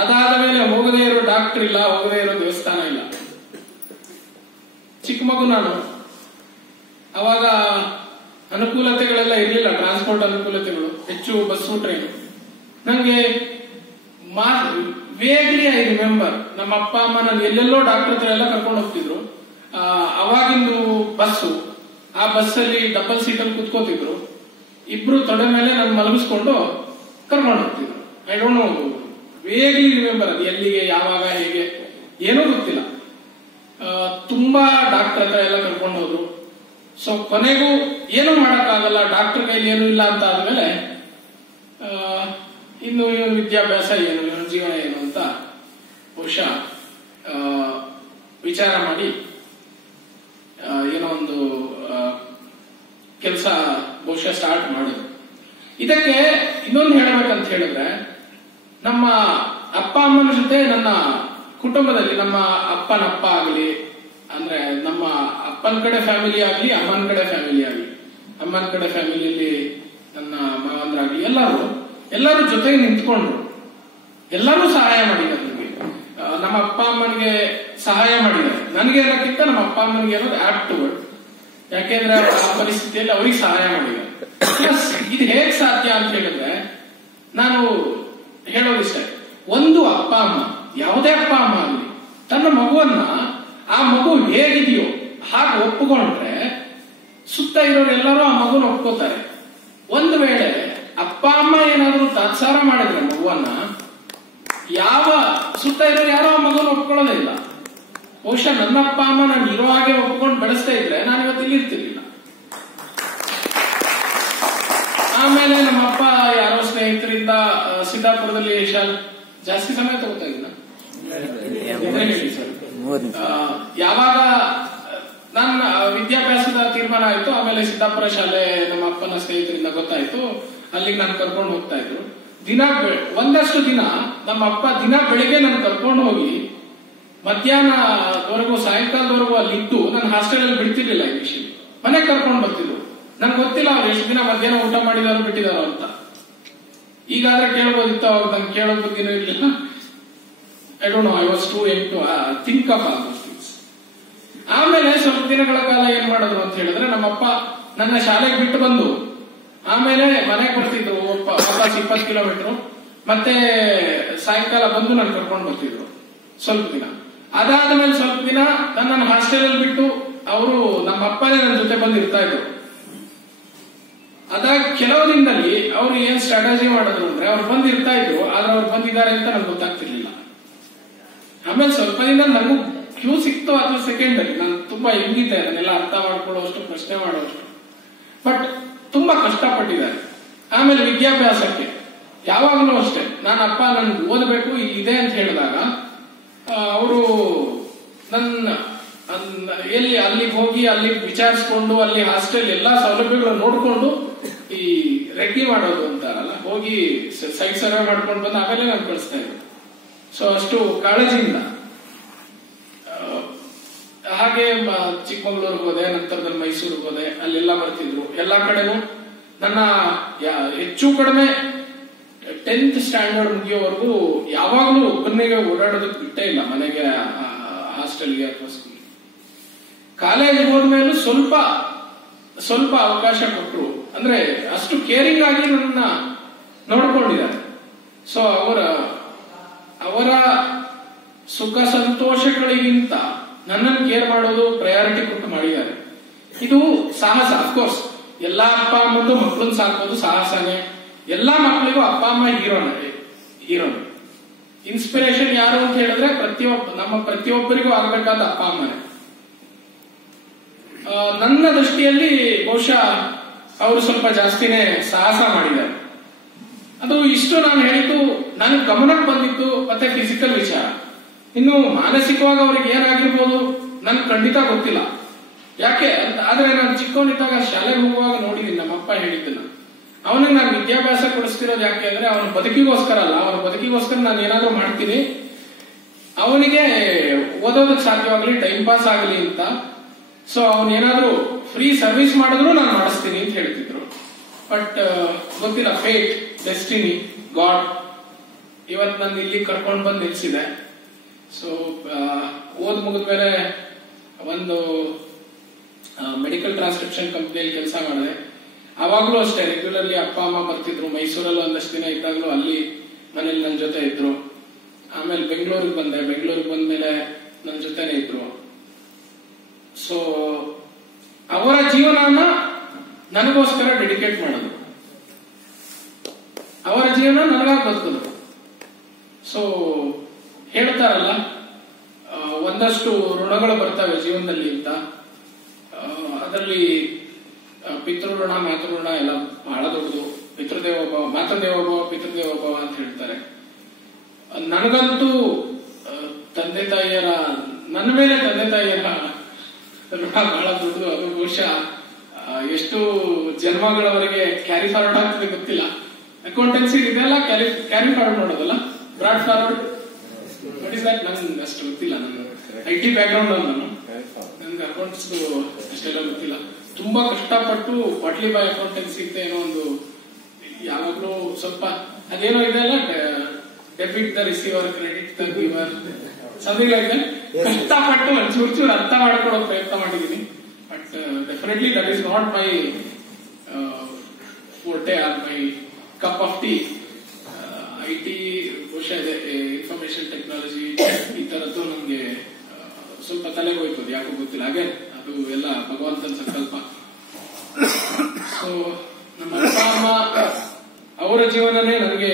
ಅದಾದ ಮೇಲೆ ಹೋಗದೇ ಇರೋ ಡಾಕ್ಟರ್ ಇಲ್ಲ, ಹೋಗದೇ ಇರೋ ದೇವಸ್ಥಾನ ಇಲ್ಲ. ಚಿಕ್ಕ ಮಗು ನಾನು, ಅವಾಗ ಅನುಕೂಲತೆಗಳೆಲ್ಲ ಇರಲಿಲ್ಲ, ಟ್ರಾನ್ಸ್ಪೋರ್ಟ್ ಅನುಕೂಲತೆಗಳು ಹೆಚ್ಚು, ಬಸ್ಸು ಟ್ರೈನು. ನಂಗೆ ವೇಗ್ಲಿ ಐ ರಿಮೆಂಬರ್, ನಮ್ಮ ಅಪ್ಪ ಅಮ್ಮ ನಾನು ಎಲ್ಲೆಲ್ಲೋ ಡಾಕ್ಟರ್ ಹತ್ರ ಎಲ್ಲ ಕರ್ಕೊಂಡು ಹೋಗ್ತಿದ್ರು. ಅವಾಗಿಂದು ಬಸ್ಸು, ಆ ಬಸ್ಸಲ್ಲಿ ಡಬಲ್ ಸೀಟಲ್ಲಿ ಕುತ್ಕೋತಿದ್ರು, ಇಬ್ರು ತೊಡೆ ಮೇಲೆ ನಾನು ಮಲಗಿಸ್ಕೊಂಡು ಕರ್ಕೊಂಡು ಹೋಗ್ತಿದ್ರು. ಐ ಡೋಂಟ್ ನೋ, ವೇಗ್ಲಿ ರಿಮೆಂಬರ್ ಅದು ಎಲ್ಲಿಗೆ, ಯಾವಾಗ, ಹೇಗೆ ಏನೂ ಗೊತ್ತಿಲ್ಲ. ತುಂಬಾ ಡಾಕ್ಟರ್ ಹತ್ರ ಎಲ್ಲ ಕರ್ಕೊಂಡು ಹೋದ್ರು. ಸೊ ಕೊನೆಗೂ ಏನೂ ಮಾಡಕ್ಕಾಗಲ್ಲ, ಡಾಕ್ಟರ್ ಕೈಲಿ ಏನೂ ಇಲ್ಲ ಅಂತ ಆದ್ಮೇಲೆ ಇನ್ನು ಇವನ್ ವಿದ್ಯಾಭ್ಯಾಸ ಏನು, ಇವನ್ ಜೀವನ ಏನು ಅಂತ ಬಹುಶಃ ವಿಚಾರ ಮಾಡಿ ಏನೋ ಒಂದು ಕೆಲಸ ಬಹುಶಃ ಸ್ಟಾರ್ಟ್ ಮಾಡಿದ್ರು. ಇದಕ್ಕೆ ಇನ್ನೊಂದು ಹೇಳಬೇಕಂತ ಹೇಳಿದ್ರೆ, ನಮ್ಮ ಅಪ್ಪ ಅಮ್ಮನ ಜೊತೆ ನನ್ನ ಕುಟುಂಬದಲ್ಲಿ ನಮ್ಮ ಅಪ್ಪನಪ್ಪ ಆಗಲಿ, ಅಂದ್ರೆ ನಮ್ಮ ಅಪ್ಪನ ಕಡೆ ಫ್ಯಾಮಿಲಿ ಆಗಲಿ, ಅಮ್ಮನ ಕಡೆ ಫ್ಯಾಮಿಲಿ ಆಗಲಿ, ಅಮ್ಮನ ಕಡೆ ಫ್ಯಾಮಿಲಿಯಲ್ಲಿ ನನ್ನ ಮಾವಂದ್ರಾಗ್ಲಿ, ಎಲ್ಲರೂ ಜೊತೆಗೆ ನಿಂತ್ಕೊಂಡ್ರು. ಎಲ್ಲರೂ ಸಹಾಯ ಮಾಡಿದ್ದಾರೆ ನನಗೆ. ನಮ್ಮ ಅಪ್ಪ ಅಮ್ಮನಿಗೆ ಸಹಾಯ ಮಾಡಿದ್ದಾರೆ. ನನಗೆ ಅನ್ನೋಕ್ಕಿಂತ ನಮ್ಮ ಅಪ್ಪ ಅಮ್ಮನಿಗೆ ಅನ್ನೋದು ಆಪ್ಟ್ ವರ್ಡ್. ಯಾಕೆಂದ್ರೆ ಆ ಪರಿಸ್ಥಿತಿಯಲ್ಲಿ ಅವ್ರಿಗೆ ಸಹಾಯ ಮಾಡಿದ್ದಾರೆ. ಇದು ಹೇಗ್ ಸಾಧ್ಯ ಅಂತ ಹೇಳಿದ್ರೆ, ನಾನು ಹೇಳೋದಿಷ್ಟ, ಒಂದು ಅಪ್ಪ ಅಮ್ಮ, ಯಾವುದೇ ಅಪ್ಪ ಅಮ್ಮ ಆಗಲಿ, ತನ್ನ ಮಗುವನ್ನ ಆ ಮಗು ಹೇಗಿದೆಯೋ ಹಾಗೆ ಒಪ್ಪಿಕೊಂಡ್ರೆ ಸುತ್ತ ಇರೋರೆಲ್ಲರೂ ಆ ಮಗುನ ಒಪ್ಕೋತಾರೆ. ಒಂದು ವೇಳೆ ಅಪ್ಪ ಅಮ್ಮ ಏನಾದ್ರೂ ತಾತ್ಸಾರ ಮಾಡಿದ್ರೆ ಮಗುವನ್ನ, ಯಾವ ಸುತ್ತ ಇರೋರು ಯಾರೋ ಆ ಮಗುನ ಒಪ್ಕೊಳ್ಳೋದೇ ಇಲ್ಲ. ಬಹುಶಃ ನನ್ನ ಅಪ್ಪ ಅಮ್ಮ ನಾನು ಇರೋ ಹಾಗೆ ಒಪ್ಕೊಂಡು ಬೆಳೆಸ್ತಾ ಇದ್ರೆ ನಾನು ಇವತ್ತು ಇಲ್ಲಿ ಇರ್ತಿರ್ಲಿಲ್ಲ. ಆಮೇಲೆ ನಮ್ಮ ಅಪ್ಪ ಯಾರೋ ಸ್ನೇಹಿತರಿಂದ ಸಿದ್ದಾಪುರದಲ್ಲಿ ಜಾಸ್ತಿ ಸಮಯ ತಗೋತಾ ಇದ್ದ. ಯಾವಾಗ ನನ್ನ ವಿದ್ಯಾಭ್ಯಾಸದ ತೀರ್ಮಾನ ಆಯ್ತು, ಆಮೇಲೆ ಸಿದ್ದಾಪುರ ಶಾಲೆ ನಮ್ಮ ಅಪ್ಪನ ಸ್ನೇಹಿತರಿಂದ ಗೊತ್ತಾಯ್ತು, ಅಲ್ಲಿಗೆ ನಾನು ಕರ್ಕೊಂಡು ಹೋಗ್ತಾ ಇದ್ರು. ಒಂದಷ್ಟು ದಿನ ನಮ್ಮ ಅಪ್ಪ ದಿನ ಬೆಳಿಗ್ಗೆ ನಾನು ಕರ್ಕೊಂಡು ಹೋಗಿ ಮಧ್ಯಾಹ್ನದವರೆಗೂ ಸಾಯಂಕಾಲದವರೆಗೂ ಅಲ್ಲಿದ್ದು ನನ್ನ ಹಾಸ್ಟೆಲ್ ಅಲ್ಲಿ ಬಿಡ್ತಿರ್ಲಿಲ್ಲ. ಈ ವಿಷಯ ಮನೆಗೆ ಕರ್ಕೊಂಡು ಬರ್ತಿದ್ರು. ನಂಗೆ ಗೊತ್ತಿಲ್ಲ ಅವ್ರು ಎಷ್ಟು ದಿನ ಮಧ್ಯಾಹ್ನ ಊಟ ಮಾಡಿದಾರೋ ಬಿಟ್ಟಿದಾರೋ ಅಂತ. ಈಗಾದ್ರೆ ಕೇಳಬಹುದಿತ್ತು, ಅವ್ರು ನಂಗೆ ಕೇಳೋ ಬಗ್ಗೆನೂ ಇರ್ಲಿಲ್ಲ. I don't know, I was too young to think up all those things. ಆಮೇಲೆ ಸ್ವಲ್ಪ ದಿನಗಳ ಕಾಲ ಏನ್ ಮಾಡಿದ್ರು ಅಂತ ಹೇಳಿದ್ರೆ, ನಮ್ಮಪ್ಪ ನನ್ನ ಶಾಲೆಗೆ ಬಿಟ್ಟು ಬಂದು ಆಮೇಲೆ ಮನೆಗೆ ಬರ್ತಿದ್ರು ವಾಪಸ್ 20 ಕಿಲೋಮೀಟರ್. ಮತ್ತೆ ಸಾಯಂಕಾಲ ಬಂದು ನಾನು ಕರ್ಕೊಂಡು ಬರ್ತಿದ್ರು ಸ್ವಲ್ಪ ದಿನ. ಅದಾದ್ಮೇಲೆ ಸ್ವಲ್ಪ ದಿನ ನನ್ನ ಹಾಸ್ಟೆಲ್ ಅಲ್ಲಿ ಬಿಟ್ಟು ಅವರು ನಮ್ಮ ಅಪ್ಪನೇ ನನ್ನ ಜೊತೆ ಬಂದು ಇರ್ತಾ ಇದ್ರು. ಅದಾಗ ಕೆಲವು ದಿನದಲ್ಲಿ ಅವ್ರು ಏನ್ ಸ್ಟ್ರಾಟಜಿ ಮಾಡಿದ್ರು ಅಂದ್ರೆ, ಅವ್ರು ಬಂದು ಇರ್ತಾ ಇದ್ರು, ಆದ್ರೆ ಅವ್ರು ಬಂದಿದ್ದಾರೆ ಅಂತ ನನ್ಗೆ ಗೊತ್ತಾಗ್ತಿರ್ಲಿಲ್ಲ. ಆಮೇಲೆ ಸ್ವಲ್ಪ ದಿನ ನನಗೂ ಕ್ಯೂ ಸಿಕ್ತು, ಅಥವಾ ಸೆಕೆಂಡ್ ಅಲ್ಲಿ ನಾನು ತುಂಬಾ ಹೆಂಗಿದ್ದೆ ಅದನ್ನೆಲ್ಲ ಅರ್ಥ ಮಾಡ್ಕೊಳ್ಳೋಷ್ಟು, ಪ್ರಶ್ನೆ ಮಾಡೋಷ್ಟು. ಬಟ್ ತುಂಬಾ ಕಷ್ಟಪಟ್ಟಿದ್ದಾರೆ. ಆಮೇಲೆ ವಿದ್ಯಾಭ್ಯಾಸಕ್ಕೆ ಯಾವಾಗಲೂ ಅಷ್ಟೇ, ಅಪ್ಪ ನನ್ಗೆ ಓದಬೇಕು ಇದೆ ಅಂತ ಹೇಳಿದಾಗ ಅವರು ನನ್ನ ಎಲ್ಲಿ ಅಲ್ಲಿಗೆ ಹೋಗಿ ಅಲ್ಲಿ ವಿಚಾರಿಸ್ಕೊಂಡು ಅಲ್ಲಿ ಹಾಸ್ಟೆಲ್ ಎಲ್ಲಾ ಸೌಲಭ್ಯಗಳು ನೋಡ್ಕೊಂಡು ಈ ರೆಡ್ಡಿ ಮಾಡೋದು ಅಂತಾರಲ್ಲ, ಹೋಗಿ ಸೈಟ್ ಸರ್ವೆ ಮಾಡ್ಕೊಂಡು ಬಂದು ಆಮೇಲೆ ನಾನು ಕಳಿಸ್ತಾ ಇದ್ದೆ. ಸೊ ಅಷ್ಟು ಕಾಳಜಿಯಿಂದ. ಹಾಗೆ ಚಿಕ್ಕಮಗಳೂರಿಗೆ ಹೋದೆ, ನಂತರದಲ್ಲಿ ಮೈಸೂರಿಗೆ ಹೋದೆ, ಅಲ್ಲೆಲ್ಲ ಬರ್ತಿದ್ರು. ಎಲ್ಲಾ ಕಡೆನೂ ನನ್ನ ಹೆಚ್ಚು ಕಡಿಮೆ 10th ಸ್ಟ್ಯಾಂಡರ್ಡ್ ಮುಗಿಯೋವರೆಗೂ ಯಾವಾಗ್ಲೂ ಒಬ್ಬನಿಗೆ ಓಡಾಡೋದಕ್ಕೆ ಬಿಟ್ಟೇ ಇಲ್ಲ, ಮನೆಗೆ, ಹಾಸ್ಟೆಲ್ಗೆ ಅಥವಾ ಸ್ಕೂಲ್. ಕಾಲೇಜ್ ಹೋದ್ಮೇಲೂ ಸ್ವಲ್ಪ ಸ್ವಲ್ಪ ಅವಕಾಶ ಕೊಟ್ಟರು. ಅಂದ್ರೆ ಅಷ್ಟು ಕೇರಿಂಗ್ ಆಗಿ ನನ್ನ ನೋಡ್ಕೊಂಡಿದ್ದಾರೆ. ಸೊ ಅವರ ಸುಖ ಸಂತೋಷಗಳಿಗಿಂತ ನನ್ನನ್ನು ಕೇರ್ ಮಾಡೋದು ಪ್ರಯಾರಿಟಿ ಕೊಟ್ಟು ಮಾಡಿದ್ದಾರೆ. ಇದು ಸಾಹಸ. ಅಫ್ಕೋರ್ಸ್ ಎಲ್ಲಾ ಅಪ್ಪ ಅಮ್ಮಂದು ಮಕ್ಕಳನ್ನ ಸಾಕೋದು ಸಾಹಸನೇ. ಎಲ್ಲಾ ಮಕ್ಕಳಿಗೂ ಅಪ್ಪ ಅಮ್ಮ ಹೀರೋನ್. ಇನ್ಸ್ಪಿರೇಷನ್ ಯಾರು ಅಂತ ಹೇಳಿದ್ರೆ ನಮ್ಮ ಪ್ರತಿಯೊಬ್ಬರಿಗೂ ಆಗ್ಬೇಕಾದ ಅಪ್ಪ ಅಮ್ಮನೇ. ನನ್ನ ದೃಷ್ಟಿಯಲ್ಲಿ ಬಹುಶಃ ಅವರು ಸ್ವಲ್ಪ ಜಾಸ್ತಿನೇ ಸಾಹಸ ಮಾಡಿದ್ದಾರೆ. ಅದು ಇಷ್ಟು ನಾನು ಹೇಳಿದ್ದು ನನಗೆ ಗಮನಕ್ಕೆ ಬಂದಿದ್ದು ಮತ್ತೆ ಫಿಸಿಕಲ್ ವಿಚಾರ. ಇನ್ನು ಮಾನಸಿಕವಾಗಿ ಅವ್ರಿಗೆ ಏನಾಗಿರ್ಬೋದು ನನ್ಗೆ ಖಂಡಿತ ಗೊತ್ತಿಲ್ಲ. ಯಾಕೆ ಆದ್ರೆ ನಾನು ಚಿಕ್ಕವನಿದ್ದಾಗ ಶಾಲೆಗೆ ಹೋಗುವಾಗ ನೋಡಿದ್ದೀನಿ, ನಮ್ಮಪ್ಪ ಹೇಳಿದ್ದನ್ನ. ಅವನಿಗೆ ನಾನು ವಿದ್ಯಾಭ್ಯಾಸ ಕೊಡಿಸ್ತಿರೋದು ಯಾಕೆ ಅಂದ್ರೆ ಅವನ ಬದುಕಿಗೋಸ್ಕರ ಅಲ್ಲ, ಅವನ ಬದುಕಿಗೋಸ್ಕರ ನಾನು ಏನಾದ್ರೂ ಮಾಡ್ತೀನಿ, ಅವನಿಗೆ ಓದೋದಕ್ಕೆ ಸಾಧ್ಯವಾಗಲಿ, ಟೈಮ್ ಪಾಸ್ ಆಗಲಿ ಅಂತ. ಸೊ ಅವನೇನಾದ್ರೂ ಫ್ರೀ ಸರ್ವಿಸ್ ಮಾಡಿದ್ರು ನಾನು ಮಾಡಿಸ್ತೀನಿ ಅಂತ ಹೇಳ್ತಿದ್ರು. ಬಟ್ ಗೊತ್ತಿಲ್ಲ, ಫೇಟ್, ಡೆಸ್ಟಿನಿ, ಗಾಡ್ ಇವತ್ತು ನನ್ನ ಇಲ್ಲಿ ಕರ್ಕೊಂಡು ಬಂದು ನಿಲ್ಸಿದೆ. ಸೊ ಓದ್ ಮುಗಿದ್ಮೇಲೆ ಒಂದು ಮೆಡಿಕಲ್ ಟ್ರಾನ್ಸ್ಕ್ರಿಪ್ಷನ್ ಕಂಪ್ನಿಯಲ್ಲಿ ಕೆಲಸ ಮಾಡಿದೆ. ಅವಾಗ್ಲೂ ಅಷ್ಟೇ ರೆಗ್ಯುಲರ್ಲಿ ಅಪ್ಪ ಅಮ್ಮ ಬರ್ತಿದ್ರು. ಮೈಸೂರಲ್ಲಿ ಒಂದಷ್ಟು ದಿನ ಇದ್ದಾಗಲೂ ಅಲ್ಲಿ ಮನೇಲಿ ನನ್ನ ಜೊತೆ ಇದ್ರು. ಆಮೇಲೆ ಬೆಂಗಳೂರಿಗೆ ಬಂದೆ. ಬೆಂಗಳೂರಿಗೆ ಬಂದ್ಮೇಲೆ ನನ್ನ ಜೊತೆನೆ ಇದ್ರು. ಸೊ ಅವರ ಜೀವನನ ನನಗೋಸ್ಕರ ಡೆಡಿಕೇಟ್ ಮಾಡೋದು, ಅವರ ಜೀವನ ನನಗಾಗಿ ಬದುಕಿದ್ರು. ಸೊ ಹೇಳ್ತಾರಲ್ಲ, ಒಂದಷ್ಟು ಋಣಗಳು ಬರ್ತವೆ ಜೀವನದಲ್ಲಿ ಅಂತ. ಅದರಲ್ಲಿ ಪಿತೃಋಣ, ಮಾತೃಋಣ ಎಲ್ಲ ಬಹಳ ದೊಡ್ಡದು. ಪಿತೃದೇವೋಭವ, ಮಾತೃದೇವೋಭವ, ಪಿತೃದೇವೋಭವ ಅಂತ ಹೇಳ್ತಾರೆ. ನನಗಂತೂ ತಂದೆ ತಾಯಿಯರ, ನನ್ನ ಮೇಲೆ ತಂದೆ ತಾಯಿಯರ ಋಣ ಬಹಳ ದೊಡ್ಡದು. ಅದು ಬಹುಶಃ ಎಷ್ಟು ಜನ್ಮಗಳವರೆಗೆ ಕ್ಯಾರಿ ಫಾರ್ವರ್ಡ್ ಆಗ್ತದೆ ಗೊತ್ತಿಲ್ಲ. ಅಕೌಂಟೆನ್ಸಿ ಇದೆಲ್ಲ ಕ್ಯಾರಿ ಫಾರ್ವರ್ಡ್ ಮಾಡೋದಲ್ಲ, ಬ್ರಾಡ್ ಫಾರ್ವರ್ಡ್ ನನ್ಗೆ ಅಷ್ಟು ಗೊತ್ತಿಲ್ಲ. ನನ್ನ IT ಬ್ಯಾಕ್ಗ್ರೌಂಡ್ ನಾನು, ನನ್ಗೆ ಅಕೌಂಟ್ಸ್ ಅಷ್ಟೆಲ್ಲ ಗೊತ್ತಿಲ್ಲ. ತುಂಬಾ ಕಷ್ಟಪಟ್ಟು ಬಾಟ್ಲಿ ಬಾಯ್ ಅಕೌಂಟೆನ್ಸಿ ಅಂತ ಏನೋ ಒಂದು, ಯಾವಾಗ್ಲೂ ಸ್ವಲ್ಪ ಅದೇನೋ ಇದೆಲ್ಲ, debit the receiver, credit the ಗಿವರ್, something like that. ಕಷ್ಟಪಟ್ಟು ಚೂರು ಅರ್ಥ ಮಾಡ್ಕೊಳ್ಳೋ ಪ್ರಯತ್ನ ಮಾಡಿದೀನಿ. But definitely that is not my forte R my cup of tea. IT ಬಹುಶಃ ಇದೆ, ಇನ್ಫಾರ್ಮೇಶನ್ ಟೆಕ್ನಾಲಜಿ ಈ ತರದ್ದು ನಮ್ಗೆ ಸ್ವಲ್ಪ ತಲೆಗೆ ಹೋಯ್ತದೆ, ಯಾಕೋ ಗೊತ್ತಿಲ್ಲ. ಹಾಗೆ ಅದು ಎಲ್ಲ ಭಗವಂತನ ಸಂಕಲ್ಪ. ಸೊ ನಮ್ಮ ಅಪ್ಪ ಅಮ್ಮ ಅವರ ಜೀವನನೇ ನನಗೆ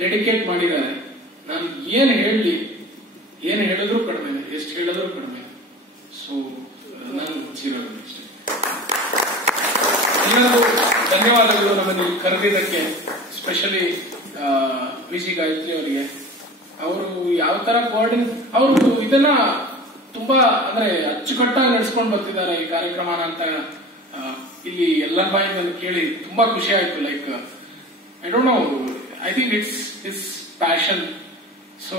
ಡೆಡಿಕೇಟ್ ಮಾಡಿದ್ದಾರೆ. ನಾನು ಏನ್ ಹೇಳಿದ್ರು ಕಡಿಮೆ, ಎಷ್ಟು ಹೇಳಿದ್ರು ಕಡಿಮೆ. ಸೊ ನಾನು ಚಿರೋಣ ಅಷ್ಟೇ. ಎಲ್ಲರಿಗೂ ಧನ್ಯವಾದಗಳು ನಮ್ಮನ್ನು ಕರೆದಿದ್ದಕ್ಕೆ, ಸ್ಪೆಷಲಿ ವಿಜಿ ಗಾಯತ್ರಿ ಅವರಿಗೆ. ಅವರು ಯಾವ ತರ ಅವರು ಇದನ್ನ ತುಂಬಾ ಅಂದ್ರೆ ಅಚ್ಚುಕಟ್ಟಾಗಿ ನಡೆಸ್ಕೊಂಡು ಬರ್ತಿದ್ದಾರೆ ಈ ಕಾರ್ಯಕ್ರಮನ ಅಂತ ಇಲ್ಲಿ ಎಲ್ಲರ ಬಾಯಿಂದ ಕೇಳಿ ತುಂಬಾ ಖುಷಿ ಆಯ್ತು. Like I don't know, I think it's passion. So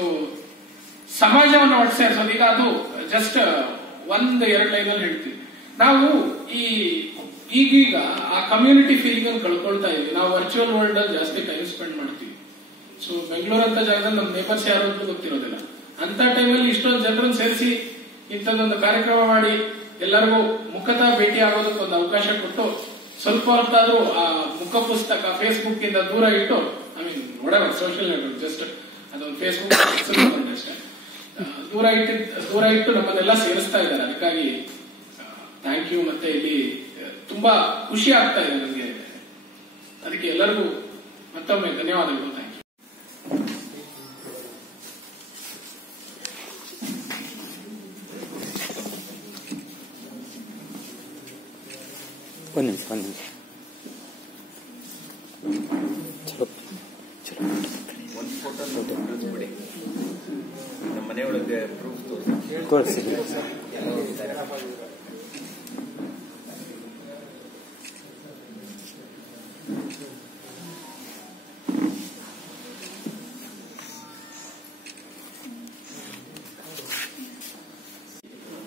ಸಮಾಜವನ್ನು ಒಟ್ಟು ಸೇರಿಸೋದು. ಈಗ ಅದು ಜಸ್ಟ್ 1-2 ಲೈನಲ್ಲಿ ಹೇಳ್ತೀವಿ ನಾವು. ಈಗೀಗ ಆ ಕಮ್ಯುನಿಟಿ ಫೀಲಿಂಗ್ ಅನ್ನು ಕಳ್ಕೊಳ್ತಾ ಇದೀವಿ. ನಾವು ವರ್ಚುವಲ್ ವರ್ಲ್ಡ್ ಅಲ್ಲಿ ಜಾಸ್ತಿ ಟೈಮ್ ಸ್ಪೆಂಡ್ ಮಾಡ್ತೀವಿ. ಸೊ ಬೆಂಗಳೂರು ಅಂತ ಜಾಗದಲ್ಲಿ ನಮ್ಮ ನೇಬರ್ಸ್ ಯಾರು ಅಂತ ಗೊತ್ತಿರೋದಿಲ್ಲ. ಅಂತ ಟೈಮಲ್ಲಿ ಇಷ್ಟೊಂದು ಜನರನ್ನು ಸೇರಿಸಿ ಇಂಥದ್ದೊಂದು ಕಾರ್ಯಕ್ರಮ ಮಾಡಿ ಎಲ್ಲರಿಗೂ ಮುಖತಃ ಭೇಟಿ ಆಗೋದಕ್ಕೆ ಒಂದು ಅವಕಾಶ ಕೊಟ್ಟು, ಸ್ವಲ್ಪ ಹೊತ್ತಾದ್ರೂ ಆ ಮುಖ ಪುಸ್ತಕ ಫೇಸ್ಬುಕ್ ಇಂದ ದೂರ ಇಟ್ಟು, I mean whatever social network, just ಅದೊಂದು ಫೇಸ್ಬುಕ್ ಅಷ್ಟೇ, ದೂರ ಇಟ್ಟು ನಮ್ಮನ್ನೆಲ್ಲ ಸೇರಿಸ್ತಾ ಇದ್ದಾರೆ. ಅದಕ್ಕಾಗಿ ಥ್ಯಾಂಕ್ ಯು. ಮತ್ತೆ ಇಲ್ಲಿ ತುಂಬಾ ಖುಷಿ ಆಗ್ತಾ ಇದೆ ನನಗೆ. ಅದಕ್ಕೆ ಎಲ್ಲರಿಗೂ ಮತ್ತೊಮ್ಮೆ ಧನ್ಯವಾದಗಳು. Thank you. ಒಂದು ನಿಮಿಷ ಚಲೋ ಒಂದು ಫೋಟೋ ಕಳಿಸ್ಬಿಡಿ. ನಮ್ಮ ಮನೆಯೊಳಗೆ ಪ್ರೂಫ್ ತೋರಿಸಿ.